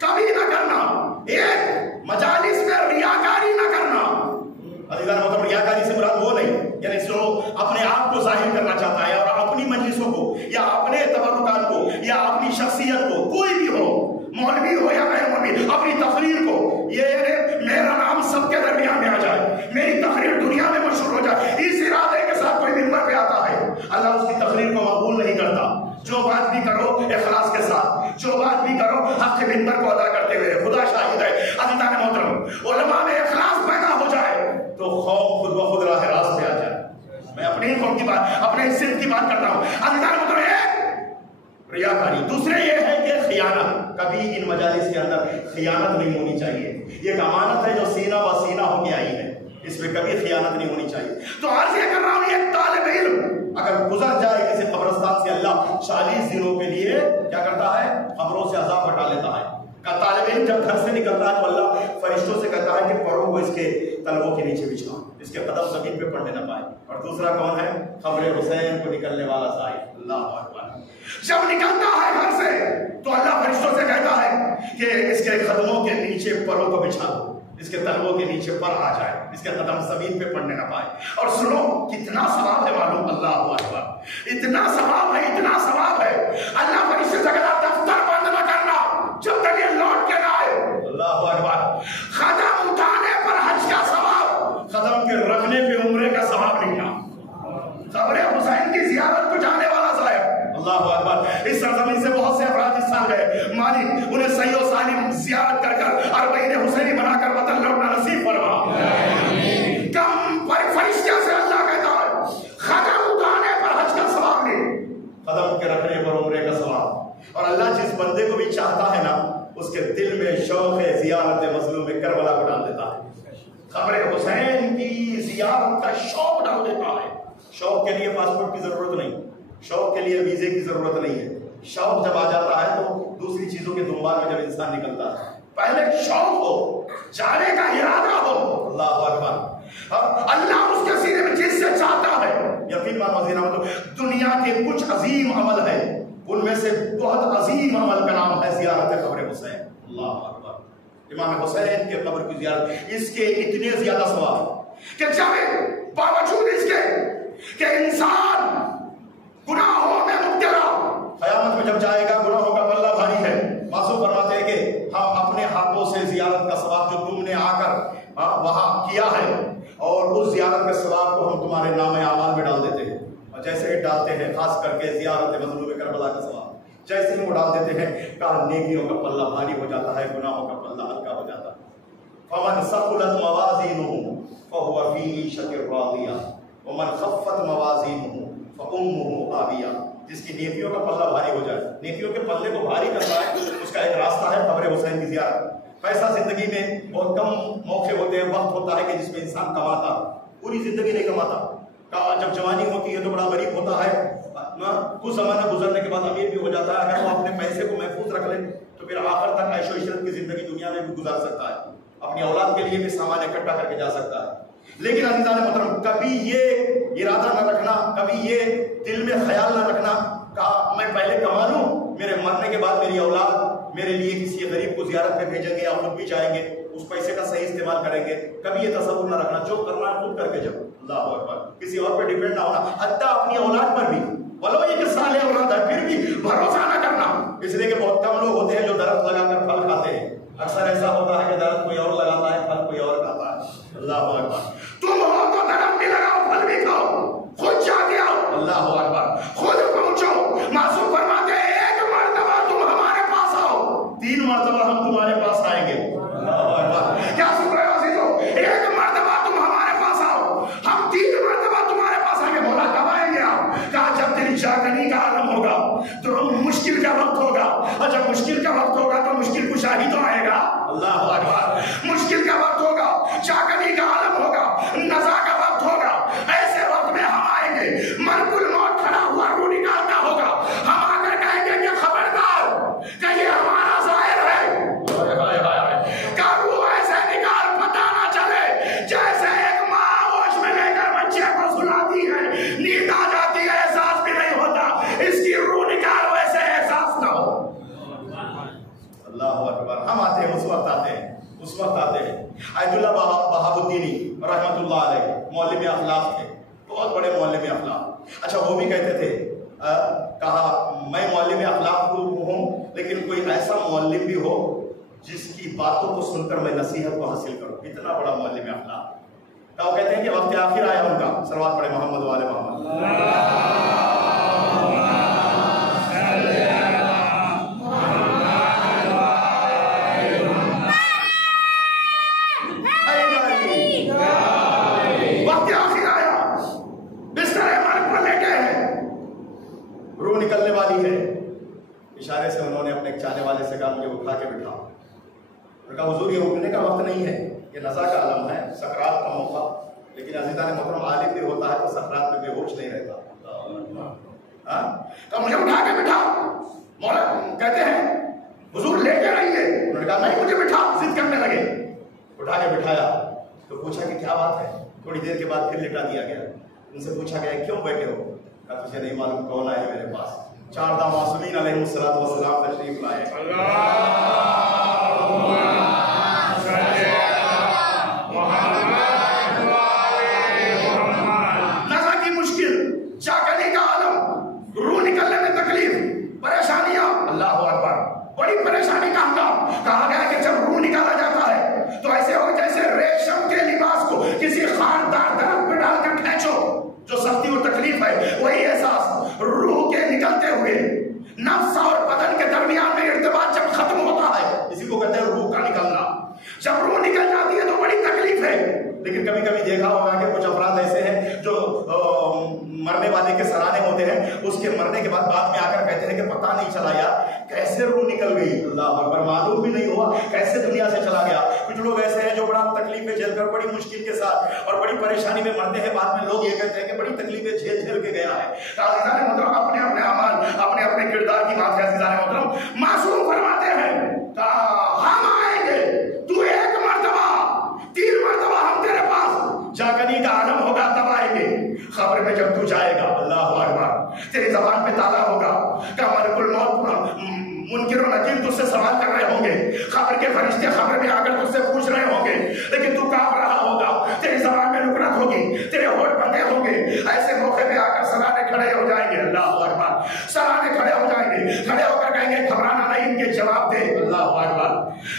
کبھی نہ کرنا، ایک مجالس میں ریاکاری نہ کرنا۔ عزیزان محترم، ریاکاری سے مراد وہ نہیں یعنی جو اپنے آپ کو ظاہر کرنا چاہتا ہے اور اپنی مجلسوں کو یا اپنے تبرکات کو یا اپنی شخصیت کو، کوئی بھی ہو، مولوی ہو یا غیر مولوی، اپنی تقریر کو یہ میرا نام سب کے درمیان میں آ جائے، میری تقریر دنیا میں مشہور ہو جائے، اس ارادے کے ساتھ کوئی منبر پہ آتا ہے، اللہ اس کی تقریر کو مقبول نہیں کرتا۔ جو بات بھی کرو اخلاص کے ساتھ، جو بات بھی کرو حق کے منبر کو ادا کرتے ہوئے، خدا شاہد ہے۔ عزیزان محترم، علماء میں اخلاص پیدا ہو جائے تو خوف خود بخود راہ راست پہ آ جائے۔ میں اپنے ہی قوم کی بات، اپنے صرف کی بات کرتا ہوں۔ عزیزان محترم، ایک ریاکاری، دوسرے یہ ہے کہ خیانت، کبھی ان مجالس کے اندر خیانت نہیں ہونی چاہیے۔ یہ ایک امانت ہے جو سینہ بہ سینہ ہو کے آئی ہے، اس میں کبھی خیانت نہیں ہونی چاہیے۔ تو عرض یہ کر رہا ہوں، ایک طالب علم اگر گزر جائے کسی قبرستان سے، اللہ 40 دنوں کے لیے کیا کرتا ہے؟ قبروں سے عذاب ہٹا لیتا ہے۔ طالب علم جب گھر سے نکلتا ہے تو اللہ فرشتوں سے کہتا ہے کہ پروں کو اس کے تلووں کے نیچے بچھا، اس کے قدم زمین پہ پڑنے نہ پائے۔ اور دوسرا کون ہے؟ قبر حسین کو نکلنے والا صاحب، اللہ اکبر، جب نکلتا ہے گھر سے تو اللہ فرشتوں سے کہتا ہے کہ اس کے قدموں کے نیچے پروں کو بچھا دو، اس کے تلووں کے نیچے پر آ جائے، اس کے قدم زمین پہ پڑنے نہ پائے۔ اور سنو کتنا ثواب ہے معلوم، اللہ اکبر، اتنا ثواب ہے، اتنا ثواب ہے۔ اللہ فرشتے سے کہتا ہے دفتر بند نہ کرنا جب تک یہ لوٹ کے نہ آئے، اللہ اکبر۔ قدم اٹھانے پر حج کا ثواب، قدم کے رکھنے پہ عمرے کا ثواب نہیں تھا۔ قبر حسین کی زیارت کو جانے والا صاحب، اللہ اکبر، اس سرزمین سے بہت سے افراد اس سال گئے، مالک انہیں صحیح و سالم زیارت کر کر اربعین حسینی بنا کر وطن لوٹنا نصیب فرما۔ کم فرشتہ سے اللہ کہتا ہے قدم اٹھانے پر حج کا ثواب نہیں، قدم کے رکھنے پر عمرے کا ثواب۔ اور اللہ جس بندے کو بھی چاہتا ہے نا، اس کے دل میں شوق زیارت مظلوم کربلا کو ڈال دیتا ہے، قبر حسین کی زیارت کا شوق ڈال دیتا ہے۔ شوق کے لیے پاسپورٹ کی ضرورت نہیں، شوق کے لیے ویزے کی ضرورت نہیں ہے۔ شوق جب آ جاتا ہے تو دوسری چیزوں کے دنبال میں جب انسان نکلتا ہے، پہلے شوق ہو، جانے کا ارادہ ہو، اللہ اکبر، اللہ اس کے سینے میں جس سے چاہتا ہے، یقین مانو عزیزان، دنیا کے کچھ عظیم عمل ہے، ان میں سے بہت عظیم عمل کا نام ہے زیارت قبر حسین، اللہ اکبر۔ امام حسین کے قبر کی زیارت، اس کے اتنے زیادہ ثواب کہ جب باوجود اس کے کہ انسان گناہوں میں مبتلا، قیامت میں جب جائے گا گناہوں کا پلہ بھاری ہے، معصوم فرماتے ہیں کہ ہم اپنے ہاتھوں سے زیارت کا ثواب جو تم نے آ کر وہاں کیا ہے اور اس زیارت کے ثواب کو ہم تمہارے نام اعمال میں ڈال دیتے ہیں، اور جیسے ہی ڈالتے ہیں، خاص کر کے زیارت مظلوم کربلا کا ثواب جیسے ہی وہ ڈال دیتے ہیں، کہا نیکیوں کا پلہ بھاری ہو جاتا ہے، گناہوں کا پلہ ہلکا ہو جاتا ہے۔ فمن ثقلت موازینہ فهو فی عیشۃ راضیہ ومن خفت موازینہ فامہ ہاویہ۔ جس کی نیکیوں کا پلہ بھاری ہو جائے، نیکیوں کے پلے کو بھاری کرتا ہے، اس کا ایک راستہ ہے قبر حسین کی زیارت۔ پیسہ زندگی میں بہت کم موقع ہوتے ہیں، وقت ہوتا ہے کہ جس میں انسان کماتا، پوری زندگی نہیں کماتا۔ جب جوانی ہوتی ہے تو بڑا غریب ہوتا ہے، کچھ زمانہ گزرنے کے بعد امیر بھی ہو جاتا ہے۔ اگر وہ اپنے پیسے کو محفوظ رکھ لے تو پھر آخر تک عیش و عشرت کی زندگی دنیا میں بھی گزار سکتا ہے، اپنی اولاد کے لیے بھی سامان اکٹھا کر کے جا سکتا ہے۔ لیکن عزیزان محترم، کبھی یہ ارادہ نہ رکھنا، کبھی یہ دل میں خیال نہ رکھنا کہ میں پہلے کما لوں، میرے مرنے کے بعد میری اولاد میرے لیے کسی غریب کو زیارت پہ بھیجیں گے یا خود بھی جائیں گے، اس پیسے کا صحیح استعمال کریں گے۔ کبھی یہ تصور نہ رکھنا، جو کرنا ہے خود کر کے جاؤ، اللہ اکبر، کسی اور پہ ڈیپینڈ نہ ہونا، حتیٰ اپنی اولاد پر بھی، ولو یہ کہ صالح اولاد ہے پھر بھی بھروسہ نہ کرنا، اس لیے کہ بہت کم لوگ ہوتے ہیں جو درخت لگا کر پھل کھاتے ہیں۔ اکثر ایسا ہوتا ہے کہ درخت کوئی اور لگاتا ہے، پھل کوئی اور کھاتا ہے، اللہ اکبر۔ تم ہو تو درخت بھی لگاؤ، پھل بھی کھاؤ، خود جا کے آؤ، اللہ اکبر، خود پہنچو۔ معصوم فرماتے ہیں ایک مرتبہ تم ہمارے پاس آؤ، 3 مرتبہ ہم تمہارے پاس آئیں گے، اللہ اکبر۔ کیا سن رہے ہو عزیزو؟ ایک مرتبہ تم ہمارے پاس آؤ، ہم 3 مرتبہ تمہارے پاس آئیں گے۔ بولا کب آئیں گے آپ؟ کہا جب دل جاگنی کا عالم ہوگا تو مشکل کا وقت ہوگا، اور جب مشکل کا وقت ہوگا تو مشکل کشا ہی تو آئے گا، اللہ اکبر۔ مشکل کا بہاب الدینی رحمۃ اللہ علیہ معلم اخلاق تھے، بہت بڑے معلم اخلاق. اچھا وہ بھی کہتے تھے، کہا میں معلم اخلاق ہوں لیکن کوئی ایسا معلم بھی ہو جس کی باتوں کو سن کر میں نصیحت کو حاصل کروں. اتنا بڑا معلم اخلاق. وہ کہتے ہیں کہ وقت آخر آیا ان کا. صلوات پڑھے محمد والے محمد. وقت آخر آیا، بستر مرگ پر لیٹے ہیں، روح نکلنے والی ہے. اشارے سے انہوں نے اپنے چاہنے والے سے کہا مجھے اٹھا کے بٹھا. انہوں نے کہا حضور یہ اٹھنے کا وقت نہیں ہے، یہ نزا کا عالم ہے، سکرات کا موقع. لیکن عزیزان محترم عالم بھی ہوتا ہے تو سکرات میں بے ہوش نہیں رہتا. کہا مجھے اٹھا کے بٹھا. مولا کہتے ہیں حضور لے کے رہیے. انہوں نے کہا نہیں مجھے بٹھا. ضد کرنے لگے. اٹھا کے بٹھایا تو پوچھا کہ کیا بات ہے. تھوڑی دیر کے بعد پھر لٹا دیا گیا. ان سے پوچھا گیا کیوں بیٹھے ہو. کہا تجھے نہیں معلوم کون آئے میرے پاس. 4 معصومین علیہ السلام تشریف لائے. نزا کی مشکل، چاکنی کا عالم، روح نکلنے میں تکلیف، پریشانیاں. اللہ اکبر. بڑی پریشانی کا ہنگام. کہا گیا کہ جب روح نکالا جاتا ہے تو ایسے ہو جیسے ریشم کے لباس کو کسی خاردار درخت پہ ڈال کر کھینچو. جو سختی اور تکلیف ہے وہی احساس روح کے نکلتے ہوئے. نفس اور بدن کے درمیان میں ارتباط جب ختم ہوتا ہے اسی کو کہتے ہیں روح کا نکلنا. جب روح نکل جاتی ہے تو بڑی تکلیف ہے. لیکن کبھی کبھی دیکھا ہوگا کہ کچھ افراد ایسے ہیں جو مرنے والے کے سرانے ہوتے ہیں، اس کے مرنے کے بعد میں آ کر کہتے ہیں کہ پتہ نہیں چلا یار کیسے روح نکل گئی. اللہ اکبر. معلوم بھی نہیں ہوا کیسے دنیا سے چلا گیا. کچھ لوگ ایسے ہیں جو بڑا تکلیفیں جھیل کر بڑی مشکل کے ساتھ اور بڑی پریشانی میں مرتے ہیں. بعد میں لوگ یہ کہتے ہیں کہ بڑی تکلیفیں جھیل کے گیا ہے. عزیزان محترم اپنے اپنے اعمال اپنے اپنے کردار کی بات ہے. عزیزان محترم معصوم فرماتے ہیں ہم آئیں گے، تو 1 مرتبہ 3 مرتبہ ہم تیرے پاس جاگنی کا عالم ہوگا تب آئیں گے. خبر میں جب تو جائے گا اللہ اکبر تیری زبان پہ تالا ہوگا کہ ملک الموت منکر و نکیر تجھ سے سوال کر رہے ہوں گے. خبر کے فرشتے خبر میں آ کر تجھ سے پوچھ رہے ہوں گے لیکن تو کانپ رہا ہوگا. تیری زبان میں نکرت ہوگی، تیرے ہونٹ بندے ہوں گے. ایسے موقع پہ آ کر سرانے کھڑے ہو جائیں گے. اللہ اکبر. سرانے کھڑے ہو جائیں گے. کھڑے ہو کر کہیں گے گھبرانا نہیں، ان کے جواب دے. اللہ اکبر.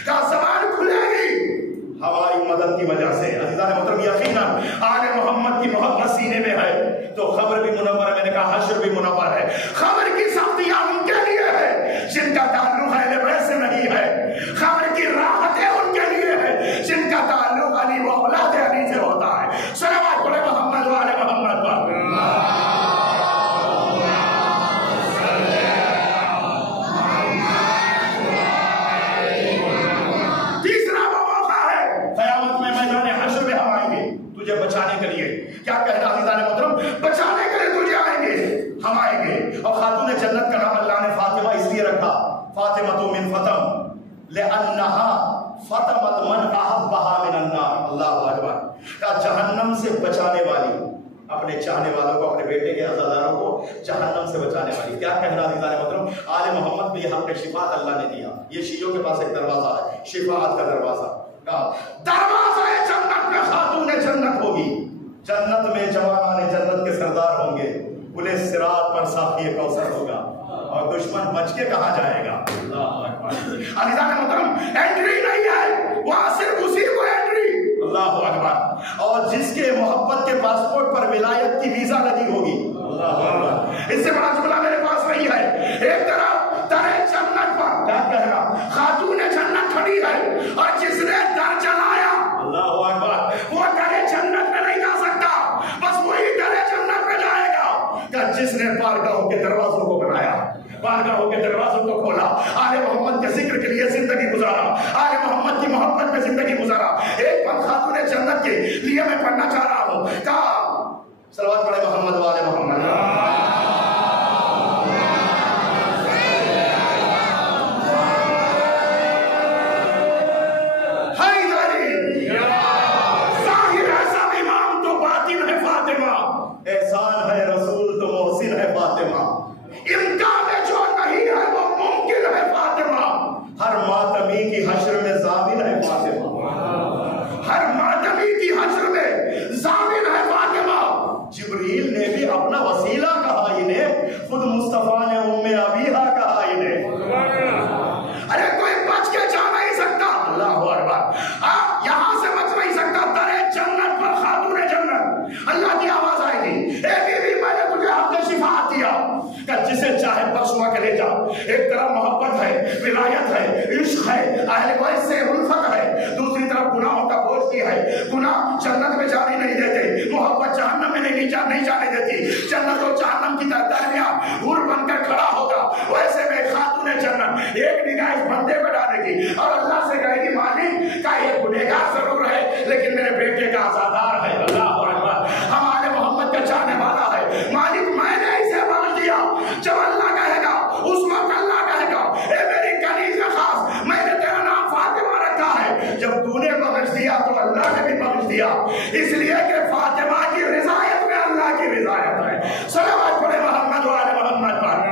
کہا زبان کھلے گی ہماری مدد کی وجہ سے. عزیزان محترم یقیناً آل محمد کی محبت سینے میں ہے تو خبر بھی منور ہے. میں نے کہا حشر بھی منور ہے. خبر کی سختیاں ان کے لیے ہے جن کا تعلق اہل بیت سے نہیں ہے. خبر کی راحتیں ان کے لیے ہے جن کا تعلق علی و اولاد علی سے ہوتا ہے. صلوات پڑھے محمد و آل محمد پر. تجھے بچانے کے لیے کیا کہنا عزیزان محترم، بچانے کے لیے تجھے آئیں گے، ہم آئیں گے. اور خاتون جنت کا نام اللہ نے فاطمہ اس لیے رکھا فاطمہ من فطم لأنها فطمت من احبها من النار. اللہ اکبر. کہا جہنم سے بچانے والی، اپنے چاہنے والوں کو، اپنے بیٹے کے عزاداروں کو جہنم سے بچانے والی. کیا کہنا عزیزان محترم، آل محمد میں یہ حق شفاعت اللہ نے دیا. یہ شیعوں کے پاس ایک دروازہ ہے، شفاعت کا دروازہ. دروازہ جنت میں خاتون جنت ہوگی. جنت میں جوانان جنت کے سردار ہوں گے. پورے صراط پر ساقی کوثر ہوگا اور دشمن بچ کے کہاں جائے گا. اللہ اکبر. عزیزان محترم انٹری نہیں ہے وہاں صرف اسی کو انٹری. اللہ اکبر. اور جس کے محبت کے پاسپورٹ پر ولایت کی ویزا لگی ہوگی. اللہ اکبر. اس سے بڑا جملہ میرے پاس نہیں ہے. ایک طرف در جنت پر کیا کہنا خاتون جنت کھڑی ہے اور جس نے در جلایا اللہ اکبر وہ در جنت میں نہیں جا سکتا، بس وہی در جنت میں جائے گا کہ جس نے بارگاہوں کے دروازوں کو بنایا، بارگاہوں کے دروازوں کو کھولا، آل محمد کے ذکر کے لیے زندگی گزارا، آل محمد کی محبت میں زندگی گزارا. ایک بات خاتون جنت کے لیے میں پڑھنا چاہ رہا ہوں. کہا صلوات پڑھے محمد و آل محمد. احسان ہے رسول تو محسن ہے فاطمہ، امکان ہے جو نہیں ہے وہ ممکن ہے فاطمہ، ہر ماتمی کی حشر میں ضامن ہے فاطمہ، ہر عشق ہے، اہل بیت سے الفت ہے، دوسری طرف گناہوں کا بوجھ بھی ہے. گناہ جنت میں جانے نہیں دیتے، محبت جہنم میں نہیں جانے دیتی. جنت اور جہنم کی درمیان حور بن کر کھڑا ہوگا. ویسے میں خاتون جنت ایک نگاہ اس بندے پہ ڈالے گی اور اللہ سے کہے گی مالک کا یہ گنہگار ضرور ہے لیکن میرے بیٹے کا عزادار ہے. اللہ اکبر، ہمارے محمد کا چاہنے والا ہے. مالک میں نے اسے بخش دیا. جب اللہ کہے گا اس وقت اللہ کہے گا اے میری کنیز خاص، میں نے تیرا نام فاطمہ رکھا ہے. جب تو نے بخش دیا تو اللہ نے بھی بخش دیا، اس لیے کہ فاطمہ کی رضایت میں اللہ کی رضایت ہے. صلوات پڑھے محمد و آل محمد پر.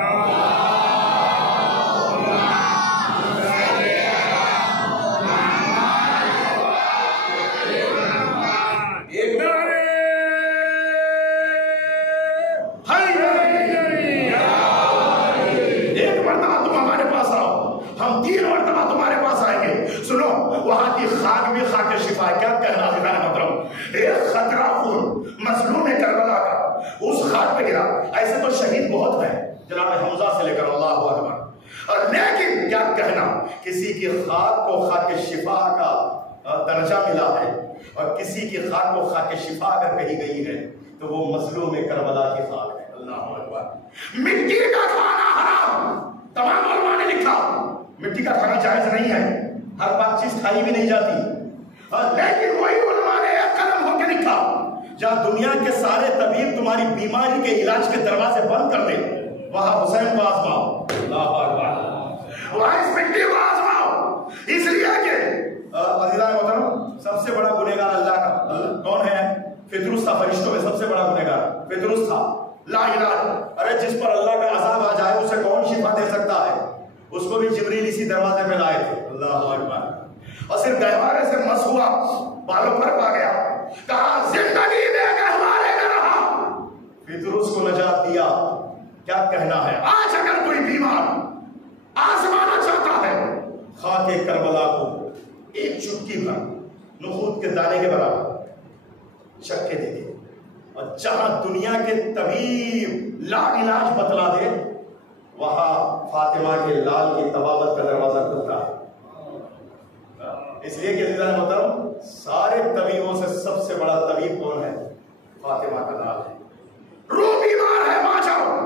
وہاں کی خاک بھی خاک شفا. کیا کہنا خدا نے مطلب ایک خطرہ خون مظلوم کربلا کا اس خاک پہ گرا. ایسے تو شہید بہت ہیں جناب حمزہ سے لے کر اللہ اکبر، اور لیکن کیا کہنا کسی کی خاک کو خاک شفا کا درجہ ملا ہے اور کسی کی خاک کو خاک شفا اگر کہی گئی ہے تو وہ مظلوم کربلا کی خاک ہے. اللہ اکبر. مٹی کا کھانا حرام، تمام علماء نے لکھا مٹی کا کھانا جائز نہیں ہے، ہر بات چیز کھائی بھی نہیں جاتی. لیکن وہی علماء نے ایک قلم ہو کے لکھا جہاں دنیا کے سارے طبیب تمہاری بیماری کے علاج کے دروازے بند کر دیں وہاں حسین کو آزماؤ. اللہ اکبر. وہاں اس مٹی کو آزماؤ، اس لیے کہ عزیزان محترم سب سے بڑا گنہگار اللہ کا کون ہے؟ فطرس تھا. فرشتوں میں سب سے بڑا گنہگار فطرس تھا. لا علاج، ارے جس پر اللہ کا عذاب آ جائے اسے کون شفا دے سکتا ہے؟ اس کو بھی جبریل اسی دروازے پہ لائے تھے. اللہ اکبر. اور صرف گہوارے سے مس ہوا، بالوں پر پا گیا، کہا زندگی میں گہوارے نہ رہا. فطرس کو نجات دیا. کیا کہنا ہے؟ آج اگر کوئی بیمار آزمانا چاہتا ہے خاک کربلا کو ایک چٹکی بھر نخود کے دانے کے برابر چکے دے دے، اور جہاں دنیا کے طبیب لا علاج بتلا دے وہاں فاطمہ کے لال کی طبابت کا دروازہ کھلتا ہے. اس لیے کہ عزیزان محترم سارے طبیبوں سے سب سے بڑا طبیب کون ہے؟ فاطمہ کا لال ہے. روح بیمار ہے ماں جاؤ،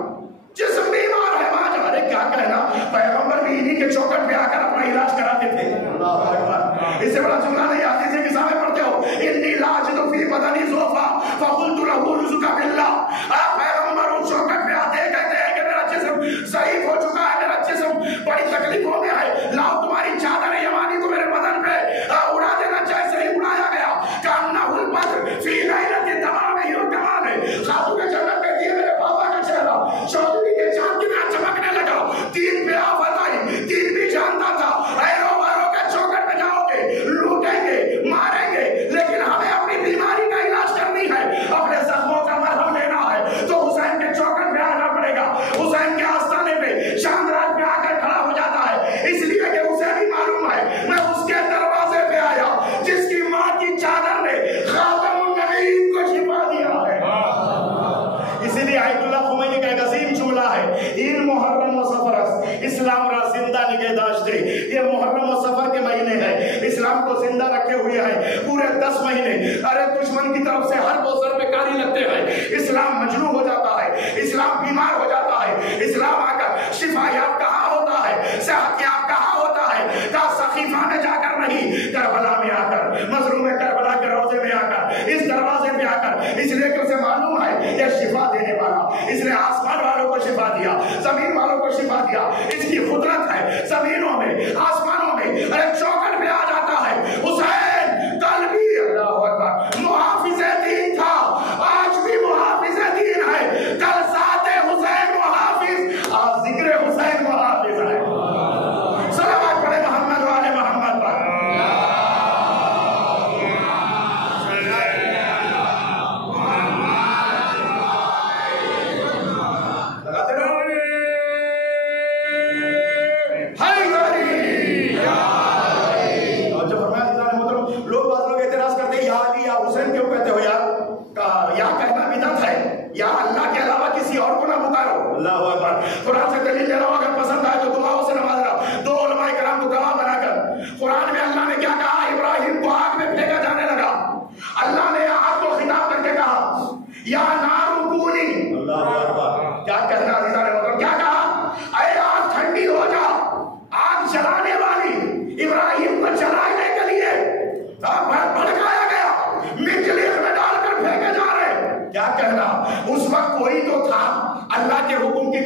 جسم بیمار ہے ماں جاؤ. ارے کیا کہنا، پیغمبر بھی انہی کے چوکٹ پہ آ کر اپنا علاج کراتے تھے. اللہ اکبر. اس سے بڑا جملہ نہیں آتی سے کسا میں پڑھتے ہو انی لاجد فی بدنی ضعفا فقلت له رزق باللہ. آپ پیغمبر اس چوکٹ پہ آتے ہیں کہتے ہیں کہ میرا جسم ضعیف ہو چکا ہے، میرا جسم بڑی تکلیفوں میں ہے، لاؤ تمہاری چادر یمانی کو میرے بدن پہ اڑا دینا. جیسے ہی اڑایا گیا کانہ البدر فی لیلۃ تمام یوم کمال ہے. خاتون جنت کہتی ہے میرے پاپا کا چہرہ چودھری کے چاند کی طرح چمکنے لگا. دین پہ آفت آئی، دین بھی جانتا تھا ایرو وارو کے چوکٹ پہ جاؤ گے، لوٹیں گے، ماریں گے، لیکن ہمیں اپنی بیماری کا علاج کرنی ہے، اپنے زخموں کا مرہم لینا ہے تو حسین کے چوکٹ پہ آنا پڑے گا. حسین کے آستانے پہ شاندراج پہ آ کر کھڑا ہو جاتا ہے، اس لیے کہ اسے بھی معلوم ہے میں اس کے دروازے پہ آیا جس کی ماں کی چادر نے خاتم النبیین کو شفا دیا ہے. اسی لیے آیت اللہ خمینی کا ایک عظیم جملہ ہے این محرم و سفر اسلام را زندہ نگہ داشتے. یہ محرم و سفر کے مہینے ہیں، اسلام کو زندہ رکھے ہوئے ہیں پورے 10 مہینے. ارے دشمن کی طرف سے ہر وہ سر پہ کاری لگتے ہیں، اسلام مجروح ہو جاتا ہے، اسلام بیمار ہو جاتا ہے. اسلام آ کر شفا یاب کہاں ہوتا ہے، صحت یاب کہاں ہوتا ہے؟ کہا سقیفہ میں جا کر نہیں، کربلا میں آ کر، مظلوم کربلا کے روضے میں آ کر، اس دروازے پہ آ کر. اس لیے کہ اسے معلوم ہے یہ شفا دینے والا، اس نے آسمان والوں کو شفا دیا، زمین والوں کو شفا دیا. اس کی قدرت ہے زمینوں میں آسمانوں میں. ارے چوکٹ پہ آ جاتا ہے حسین کل بھی اللہ اکبر محافظ دین تھا، آج بھی محافظ دین ہے. کل ذات حسین محافظ، آج ذکر حسین محافظ ہے. صلوات پڑھے محمد و آل محمد پر. لگاتے رہو.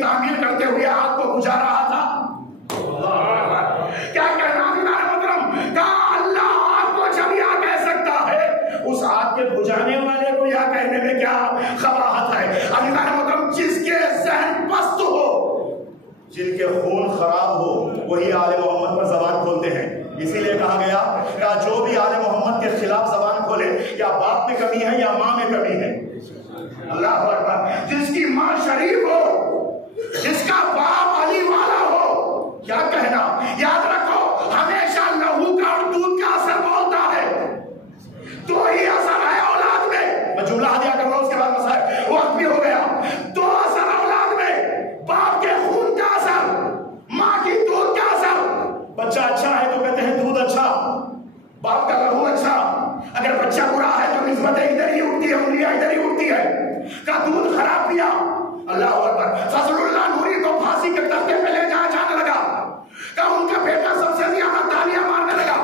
تعمیل کرتے ہوئے آگ کو بجھا رہا تھا. کیا کہنا محترم؟ کہا اللہ آگ کو جب یا کہہ سکتا ہے, اس آگ کے بجھانے والے کو یا کہنے میں کیا قباحت ہے. محترم, جس کے ذہن پست ہو, جن کے خون خراب ہو, وہی آل محمد پر زبان کھولتے ہیں. اسی لیے کہا گیا کہ جو بھی آل محمد کے خلاف زبان کھولے, یا باپ میں کمی ہے یا ماں میں کمی ہے. اللہ اکبر. جس کی ماں شریف ہو, جس کا باپ علی والا ہو, کیا کہنا. یاد رکھو, ہمیشہ لہو کا اور دودھ کا اثر بولتا ہے. دو ہی اثر ہے اولاد میں. میں جملہ دیا کروں اس کے بعد مسائل وقت بھی ہو گیا. دو اثر اولاد میں, باپ کے خون کا اثر, ماں کی دودھ کا اثر. بچہ اچھا ہے تو کہتے ہیں دودھ اچھا, باپ کا لہو اچھا. اگر بچہ برا ہے تو نسبتیں ادھر ہی اٹھتی ہے, انگلیاں ادھر ہی اٹھتی ہے. کا دودھ خراب پیا. اللہ اکبر. فضل اللہ نوری کو پھانسی کے تختے پہ لے جانے لگا. کہ ان کا بیٹا سب سے زیادہ تالیاں مارنے لگا.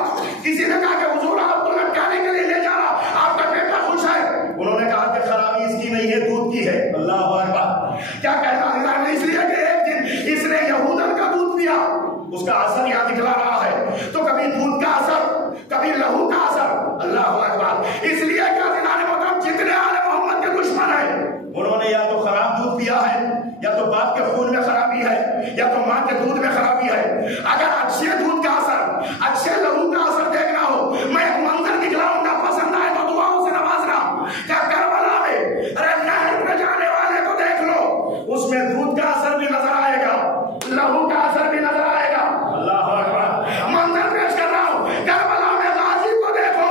کسی نے کہا کہ حضور آپ کو لٹکانے کے لیے لے جا رہا, آپ کا بیٹا خوش ہے. انہوں نے کہا کہ خرابی اس کی نہیں ہے, دودھ کی ہے. اللہ اکبر. کیا کہنا ہے, اس لیے کہ ایک دن اس نے یہودن کا دودھ پیا, اس کا اثر یہاں دکھلا رہا ہے. تو کبھی دودھ کا اثر, کبھی لہو کا اثر. اللہ اکبر. اس لیے کہ جتنے آل محمد کے دشمن ہیں, انہوں نے یا تو خراب دودھ پیا ہے, یا تو باپ کے خون میں خرابی ہے, یا تو ماں کے دودھ میں خرابی ہے. اگر اچھے دودھ کا اثر, اچھے لہو کا اثر دیکھنا ہو, میں ایک منظر دکھلاؤں گا, پسند آئے تو دعاؤں سے نوازنا. کیا کربلا میں ارے نہر پہ جانے والے کو دیکھ لو, اس میں دودھ کا اثر بھی نظر آئے گا, لہو کا اثر بھی نظر آئے گا. اللہ اکبر. منظر پیش کر رہا ہوں, کربلا میں غازی کو دیکھو,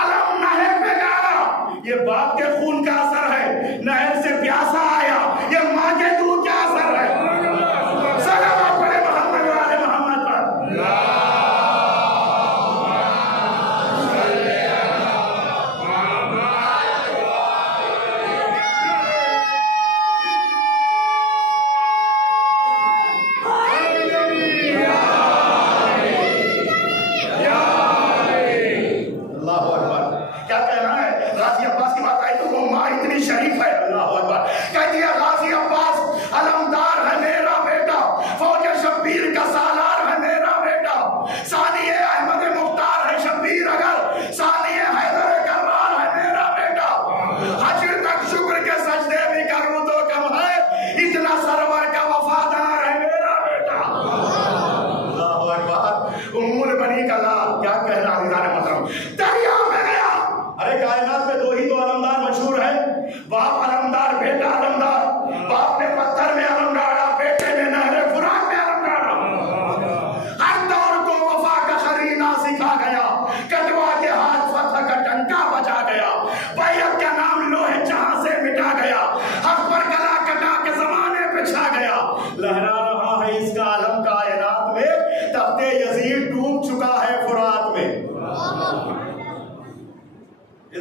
علم نہر پہ جا رہا, یہ باپ کے خون کا اثر ہے, نہر سے پیاسا آیا, یہ ماں کے دودھ کا اثر ہے. صلوات پڑھے محمد والے محمد پر.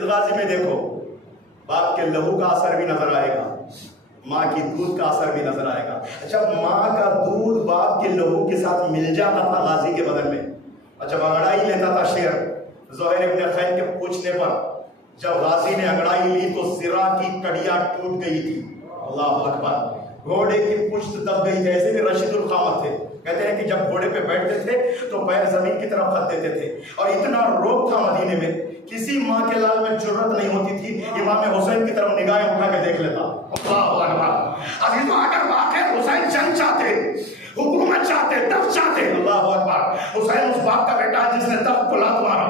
غازی میں دیکھو, باپ کے لہو کا اثر بھی نظر آئے گا, ماں کی دودھ کا اثر بھی نظر آئے گا. اچھا, ماں کا دودھ باپ کے لہو کے ساتھ مل جاتا تھا غازی کے بدن میں. اچھا, انگڑائی لیتا تھا شیر. زہیر ابن خیر کے پوچھنے پر جب غازی نے انگڑائی لی تو زرا کی کڑیاں ٹوٹ گئی تھی. اللہ اکبر. گھوڑے کی پشت دب گئی تھی, ایسے بھی رشید القامت تھے. کہتے ہیں کہ جب گھوڑے پہ بیٹھتے تھے تو پیر زمین کی طرف خط دیتے تھے, اور اتنا روب تھا مدینے میں, کسی ماں کے لال میں جرت نہیں ہوتی تھی امام حسین کی طرف نگاہیں اٹھا کے دیکھ لیتا. ابھی تو اگر واقع حسین جنگ چاہتے, حکومت چاہتے, تخت چاہتے, اللہ اکبر. حسین اس باپ کا بیٹا ہے جس نے تخت کو لات مارا,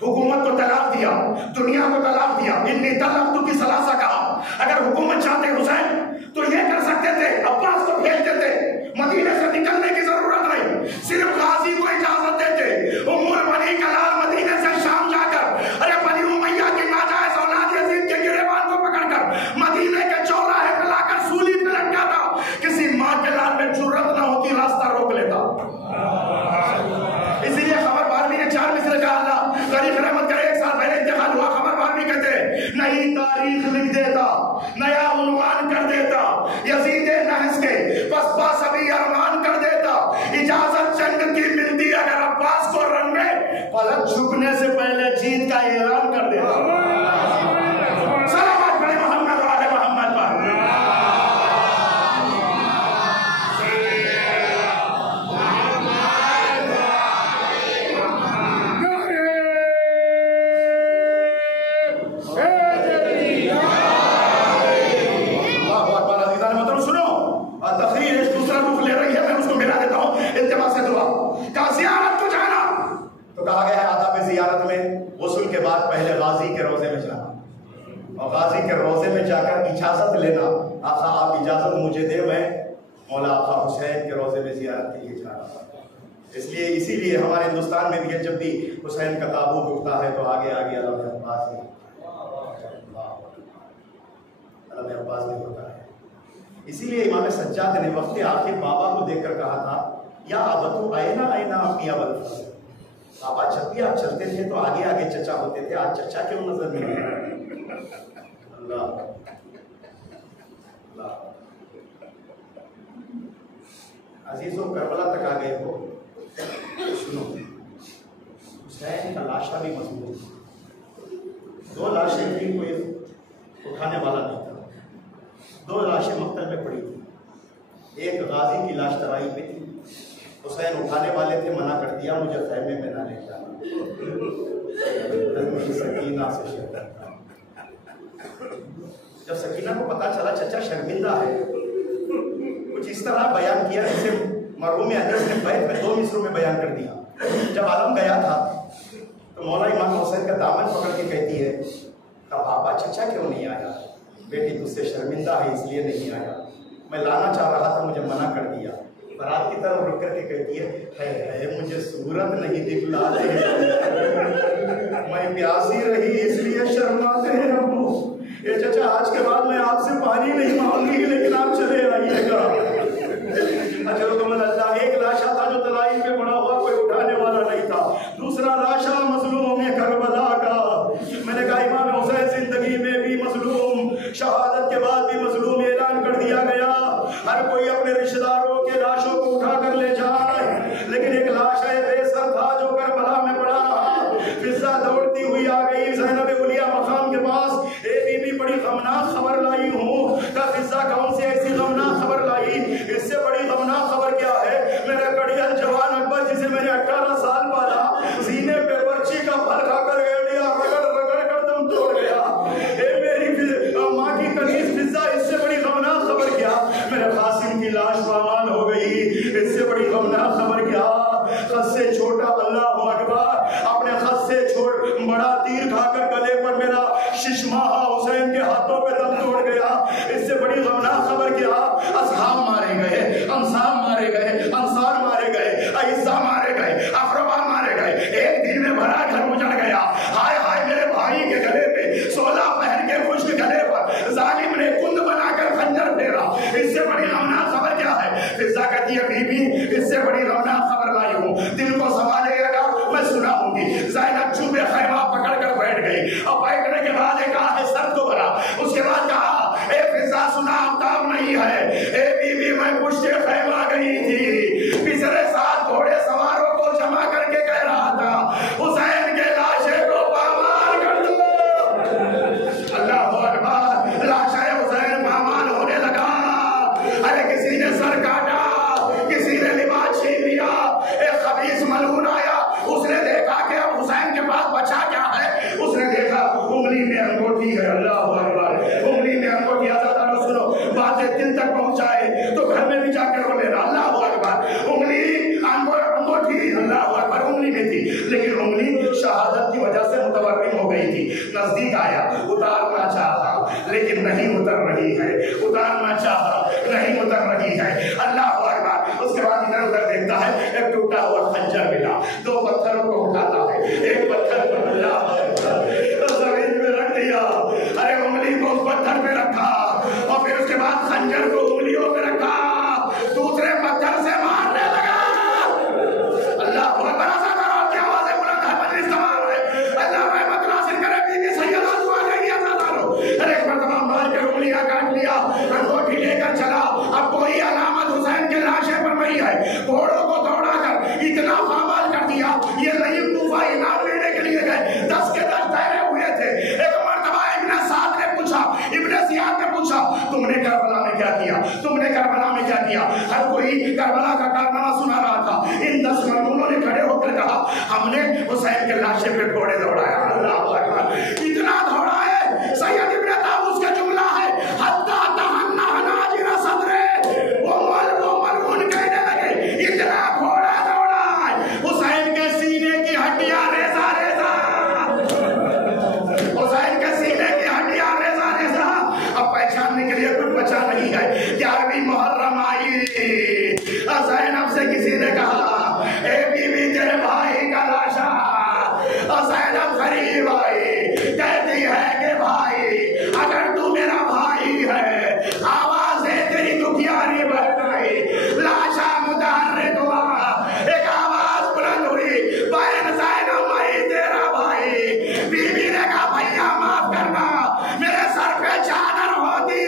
حکومت کو طلاق دیا, دنیا کو طلاق دیا, انی طلقت کی ثلاثہ کہا. اگر حکومت چاہتے حسین تو یہ کر سکتے تھے, عباس کو بھیج دیتے, مدینے سے نکلنے کی ضرورت نہیں, صرف غازی کو اجازت دیتے. ام المنی کا لال مدینے سے شام جا کر ارے بنی امیہ کی ناجائز اولاد یزید کے گریبان کو پکڑ کر مدینے کے چوراہے پہ لا کر سولی پہ لٹکاتا. کسی ماں کے لال میں جرت نہ ہوتی, راستہ روک لیتا. اسی لیے خبر بارہویں نے 4 مصرے کہا, اللہ غریب رحمت کرے, 1 سال پہلے انتقال ہوا, خبر بارہویں کہتے نہیں تاریخ لکھ دیتا, نیا عنوان کر دیتا یزید نحس کے, بس باس ابھی ارمان کر دیتا. اجازت جنگ کی ملتی اگر عباس کو رن میں, پلک جھکنے سے پہلے جیت کا اعلان کر دیتا. سلامات پڑھے محمد والے محمد پر. سنو تقریر ایک دوسرا رخ لے رہی ہے، میں اس کو ملا دیتا ہوں التماس سے دعا کا زیارت کو جانا. تو کہا گیا ہے آداب زیارت میں غسل کے بعد پہلے غازی کے روزے میں جانا، اور غازی کے روزے میں جا کر اجازت لینا، آقا آپ اجازت مجھے دے، میں مولا آقا حسین کے روزے میں زیارت کے لیے جا رہا ہوں. اسی لیے ہمارے ہندوستان میں بھی جب بھی حسین کا تابوت اٹھتا ہے تو آگے آگے علم عباس بھی ہوتا ہے. اسی لیے امام سجاد نے وقت آخر بابا کو دیکھ کر کہا تھا یا ابتو اینا اینا اپنی ابل. بابا جب بھی آپ چلتے تھے تو آگے آگے چچا ہوتے تھے، آج چچا کیوں نظر نہیں آ رہا؟ اللہ اللہ. عزیزوں کربلا تک آ گئے ہو، سنو حسین کا لاشا بھی مضبوط، 2 لاشیں تھیں، کوئی اٹھانے والا نہیں تھا. 2 لاشیں مقتل میں پڑی تھی، ایک غازی کی لاش ترائی پہ تھی، حسین اٹھانے والے تھے، منع کر دیا مجھے خیمے میں نہ لے جانا. سکینہ سے شدت تھا. جب سکینہ کو پتا چلا چچا شرمندہ ہے، کچھ اس طرح بیان کیا جسے مرحوم انیس نے بیت میں 2 مصروں میں بیان کر دیا. جب عالم گیا تھا تو مولا امام حسین کا دامن پکڑ کے کہتی ہے پاپا چچا کیوں نہیں آیا؟ بیٹی تجھ سے شرمندہ ہے اس لیے نہیں آیا، میں لانا چاہ رہا تھا مجھے منع کر دیا. برات کی طرف رک کر کے کہتی ہے مجھے صورت نہیں دکھلاتے، میں پیاسی رہی اس لیے شرماتے ہیں ابو. اے چچا آج کے بعد میں آپ سے پانی نہیں مانگوں گی لیکن آپ چلے آئیے گا. اللہ. ایک لاشا تھا جو ترائی پہ پڑا ہوا، کوئی اٹھانے والا نہیں تھا. دوسرا لاشا مظلوم کربلا کا. میں نے کہا امام حسین زندگی میں بھی مظلوم، شہادت کے بعد بھی مظلوم اعلان کر دیا گیا. ہر کوئی اپنے رشتہ داروں کے لاشوں کو اٹھا کر لے جائے، لیکن ایک لاش بے سر تھا جو کربلا میں پڑا رہا. فضا دوڑتی ہوئی آ گئی زینب اولیاء مقام کے پاس. اے بی بی بڑی غمناک خبر لائی ہوں. کہ فضا کون سی ایسی غمناک خبر لائی؟ اس سے بڑی غمناک خبر کیا ہے؟ میرا کڑیل جوان اکبر جسے میں نے 18 سال پالا، سینے پہ برچی کا پھل کھا کر گیا، رگڑ کر دم توڑ گیا. اے میری ماں کی کنیز فضا، اس سے بڑی غمناک خبر کیا؟ میرے قاسم کی لاش پامال ہو گئی، اس سے بڑی غمناک خبر کیا؟ خط سے چھوٹا اللہ اکبر، اپنے خط سے بڑا تیر کھا کر گلے پر میرا ششماہا حسین کے ہاتھوں پہ دم توڑ گیا. اس سے بڑی غمناک خبر کیا؟ اصحاب مارے گئے، انصار مارے گئے، انصار مارے گئے، اعزا مارے گئے، اقربا مارے گئے. ایک دن میں بھرا گھر اجڑ گیا. ہائے ہائے میرے بھائی کے گلے پہ 16 پہر کے خشک گلے پر ظالم نے کند بنا کر خنجر پھیرا. اس سے بڑی غمناک خبر کیا ہے؟ فضا کہتی ہے بی بی اس سے بڑی غمناک خبر لائی ہوں، دل کو سنبھالے گا میں سناؤں گی. زینب چوبے خیمہ پکڑ کر بیٹھ گئی، اور بیٹھنے کے بعد ایک آہ سر کو بھرا. اس کے بعد کہا اے فضا سنا آفتاب نہیں ہے. اے بی بی میں پشت خیمہ گئی تھی، پچھلے ساتھ گھوڑے سواروں کو جمع کر کے کہہ رہا تھا حسین کے لاشے کو پامال کر دو. اللہ اکبر. لاشا حسین پامال ہونے لگا. ارے کسی نے سر کاٹا، کسی نے لباس چھین لیا. ایک خبیث ملعون آیا، اس نے دیکھا کہ اب حسین کے پاس بچا کیا ہے. اس نے دیکھا انگلی میں انگوٹھی ہے. اللہ اکبر. انگلی میں انگوٹھی. سنو باتیں دل تک پہنچائے تو گھر میں بھی جا کے رو لینا. اللہ اکبر. انگلی انگوٹھی اللہ اکبر انگلی میں تھی، لیکن انگلی شہادت کی وجہ سے متورم ہو گئی تھی. نزدیک آیا، اتارنا چاہا لیکن نہیں اتر رہی ہے، اتارنا چاہا نہیں اتر رہی ہے. اللہ اکبر. اس کے بعد ادھر ادھر دیکھتا ہے، ایک ٹوٹا ہوا خنجر ملا. 2 پتھروں کو اٹھاتا ہے، ایک پتھر کو اللہ زمین میں رکھ دیا. ارے انگلی کو اس پتھر پہ رکھا، اور پھر اس کے بعد خنجر کو انگلیوں پہ رکھا، دوسرے پتھر سے مارنے لگا. اللہ بہت بڑا سا کرو کی آواز ہے، بلند ہے، مجلس تمام ہے. اللہ رحمت ناصر کرے. بی بی سیدہ دعا نہیں ہے سادارو. ایک مرتبہ مار کے انگلیاں کاٹ لیا، انگوٹھی لے کر چلا. اب کوئی علامت حسین کے لاشے پر نہیں ہے. گھوڑوں کو دوڑا کر اتنا پامال کر دیا. یہ نہیں کوفہ انعام لینے کے لیے گئے، 10 کے 10 ٹھہرے ہوئے تھے. ایک مرتبہ ابن سعد نے پوچھا، ابن زیاد نے پوچھا تم نے کربلا میں کیا کیا، تم نے کربلا میں کیا کیا. ہر کوئی کربلا کا کارنامہ سنا رہا تھا. ان 10 ملعونوں نے کھڑے ہو کر کہا ہم نے حسین کے لاشے پہ گھوڑے دوڑایا. اللہ اکبر. اتنا دوڑائے بچا نہیں ہے. 11ویں محرم آئی، زینب سے کسی نے کہا اے بی بی تیرے بھائی کا لاشا. زینب قریب آئی، کہتی ہے کہ بھائی اگر تو میرا بھائی ہے، آوازیں تیری دکھیاری بہن آئی، لاشا متحرک ہوا، ایک آواز بلند ہوئی، بہن زینب میں تیرا بھائی. بی بی نے کہا بھیا معاف کرنا، میرے سر پہ چادر ہوتی،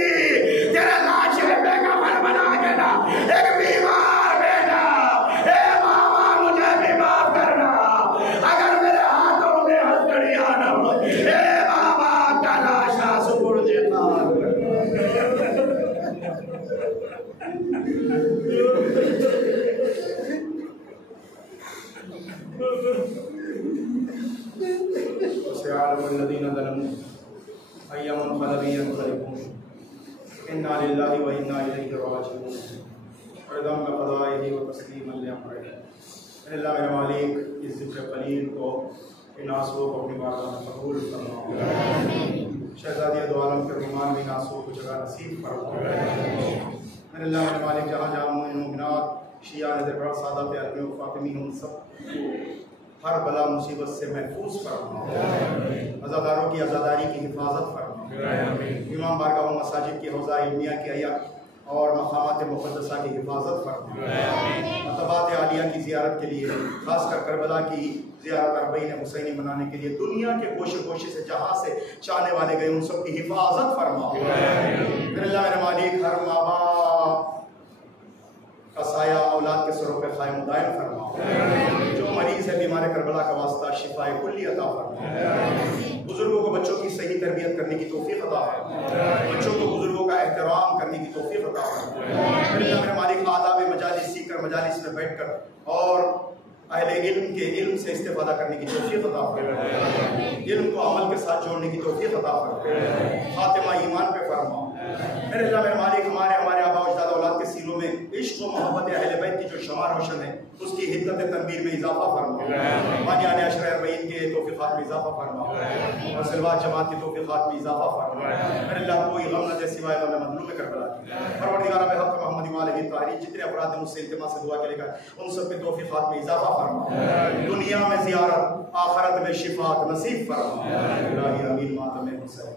تیرے لاشے پہ کفن بنا کے نا ایک بیمار بیٹا. اے ماما مجھے بھی معاف کرنا، اگر میرے ہاتھوں میں ہتھکڑیاں نہ ہو، اے بابا کا لاشا سپرد خاک. وسيعلم الذين ظلموا أي منقلب ينقلبون إنا لله وإنا إليه راجعون رضا بقضائه وتسليما لأمره. اللہ میرے مالک اس ذکر قلیل کو ان آنسوؤں کو اپنی بارگاہ میں قبول فرما. شہزادی دو عالم کے رحمان بھی ان آنسوؤں کو جگہ نصیب فرما. میرے اللہ میرے مالک جہاں جہاں مومن مومنات شیعہ نظر سادات عربی و فاطمی ہم سب ہر بلا مصیبت سے محفوظ فرما. عزاداروں کی عزاداری کی حفاظت فرما. امام بارگاہ و مساجد کی حوزہ علمیہ کی حیا اور مقامات مقدسہ کی حفاظت فرما. مطبات عالیہ کی زیارت کے لیے، خاص کر کربلا کی زیارت اربعین حسینی منانے کے لیے دنیا کے گوشے گوشے سے جہاں سے چاہنے والے گئے ان سب کی حفاظت فرما. پھر اللہ میرے مالک ہر ماں باپ کا سایہ اولاد کے سروں پہ قائم دائم فرما. جو مریض ہے بیمار کربلا کا واسطہ شفائے کلی عطا فرما. بزرگوں کو بچوں کی صحیح تربیت کرنے کی توفیق عطا فرما. بچوں کو بزرگوں کا احترام کرنے کی توفیق عطا فرما. اللہ میرے مالک آداب مجالس سیکھ کر مجالس میں بیٹھ کر اور اہل علم کے علم سے استفادہ کرنے کی توفیق عطا فرما. علم کو عمل کے ساتھ جوڑنے کی توفیق عطا فرما. خاتمہ ایمان پہ فرما. میرے اللہ میرے مالک ہمارے آبا و اجداد اولاد کے سینوں میں عشق و محبت اہل بیت کی جو شمع روشن ہے اس کی حدت تنویر میں اضافہ فرما. بانیان عشرہ اربعین کے توفیقات میں اضافہ فرما اور سلوات جماعت کی توفیقات میں اضافہ فرما. میرے اللہ کوئی غم نہ دے سوائے غم مظلوم کربلا کی. پروردگار بحق محمد وآلہ الطاہرین جتنے افراد نے مجھ سے التماس سے دعا کے لے کر ان سب کے توفیقات میں اضافہ فرما. دنیا میں زیارت، آخرت میں شفاعت نصیب فرما. الہی امین ماتم حسین.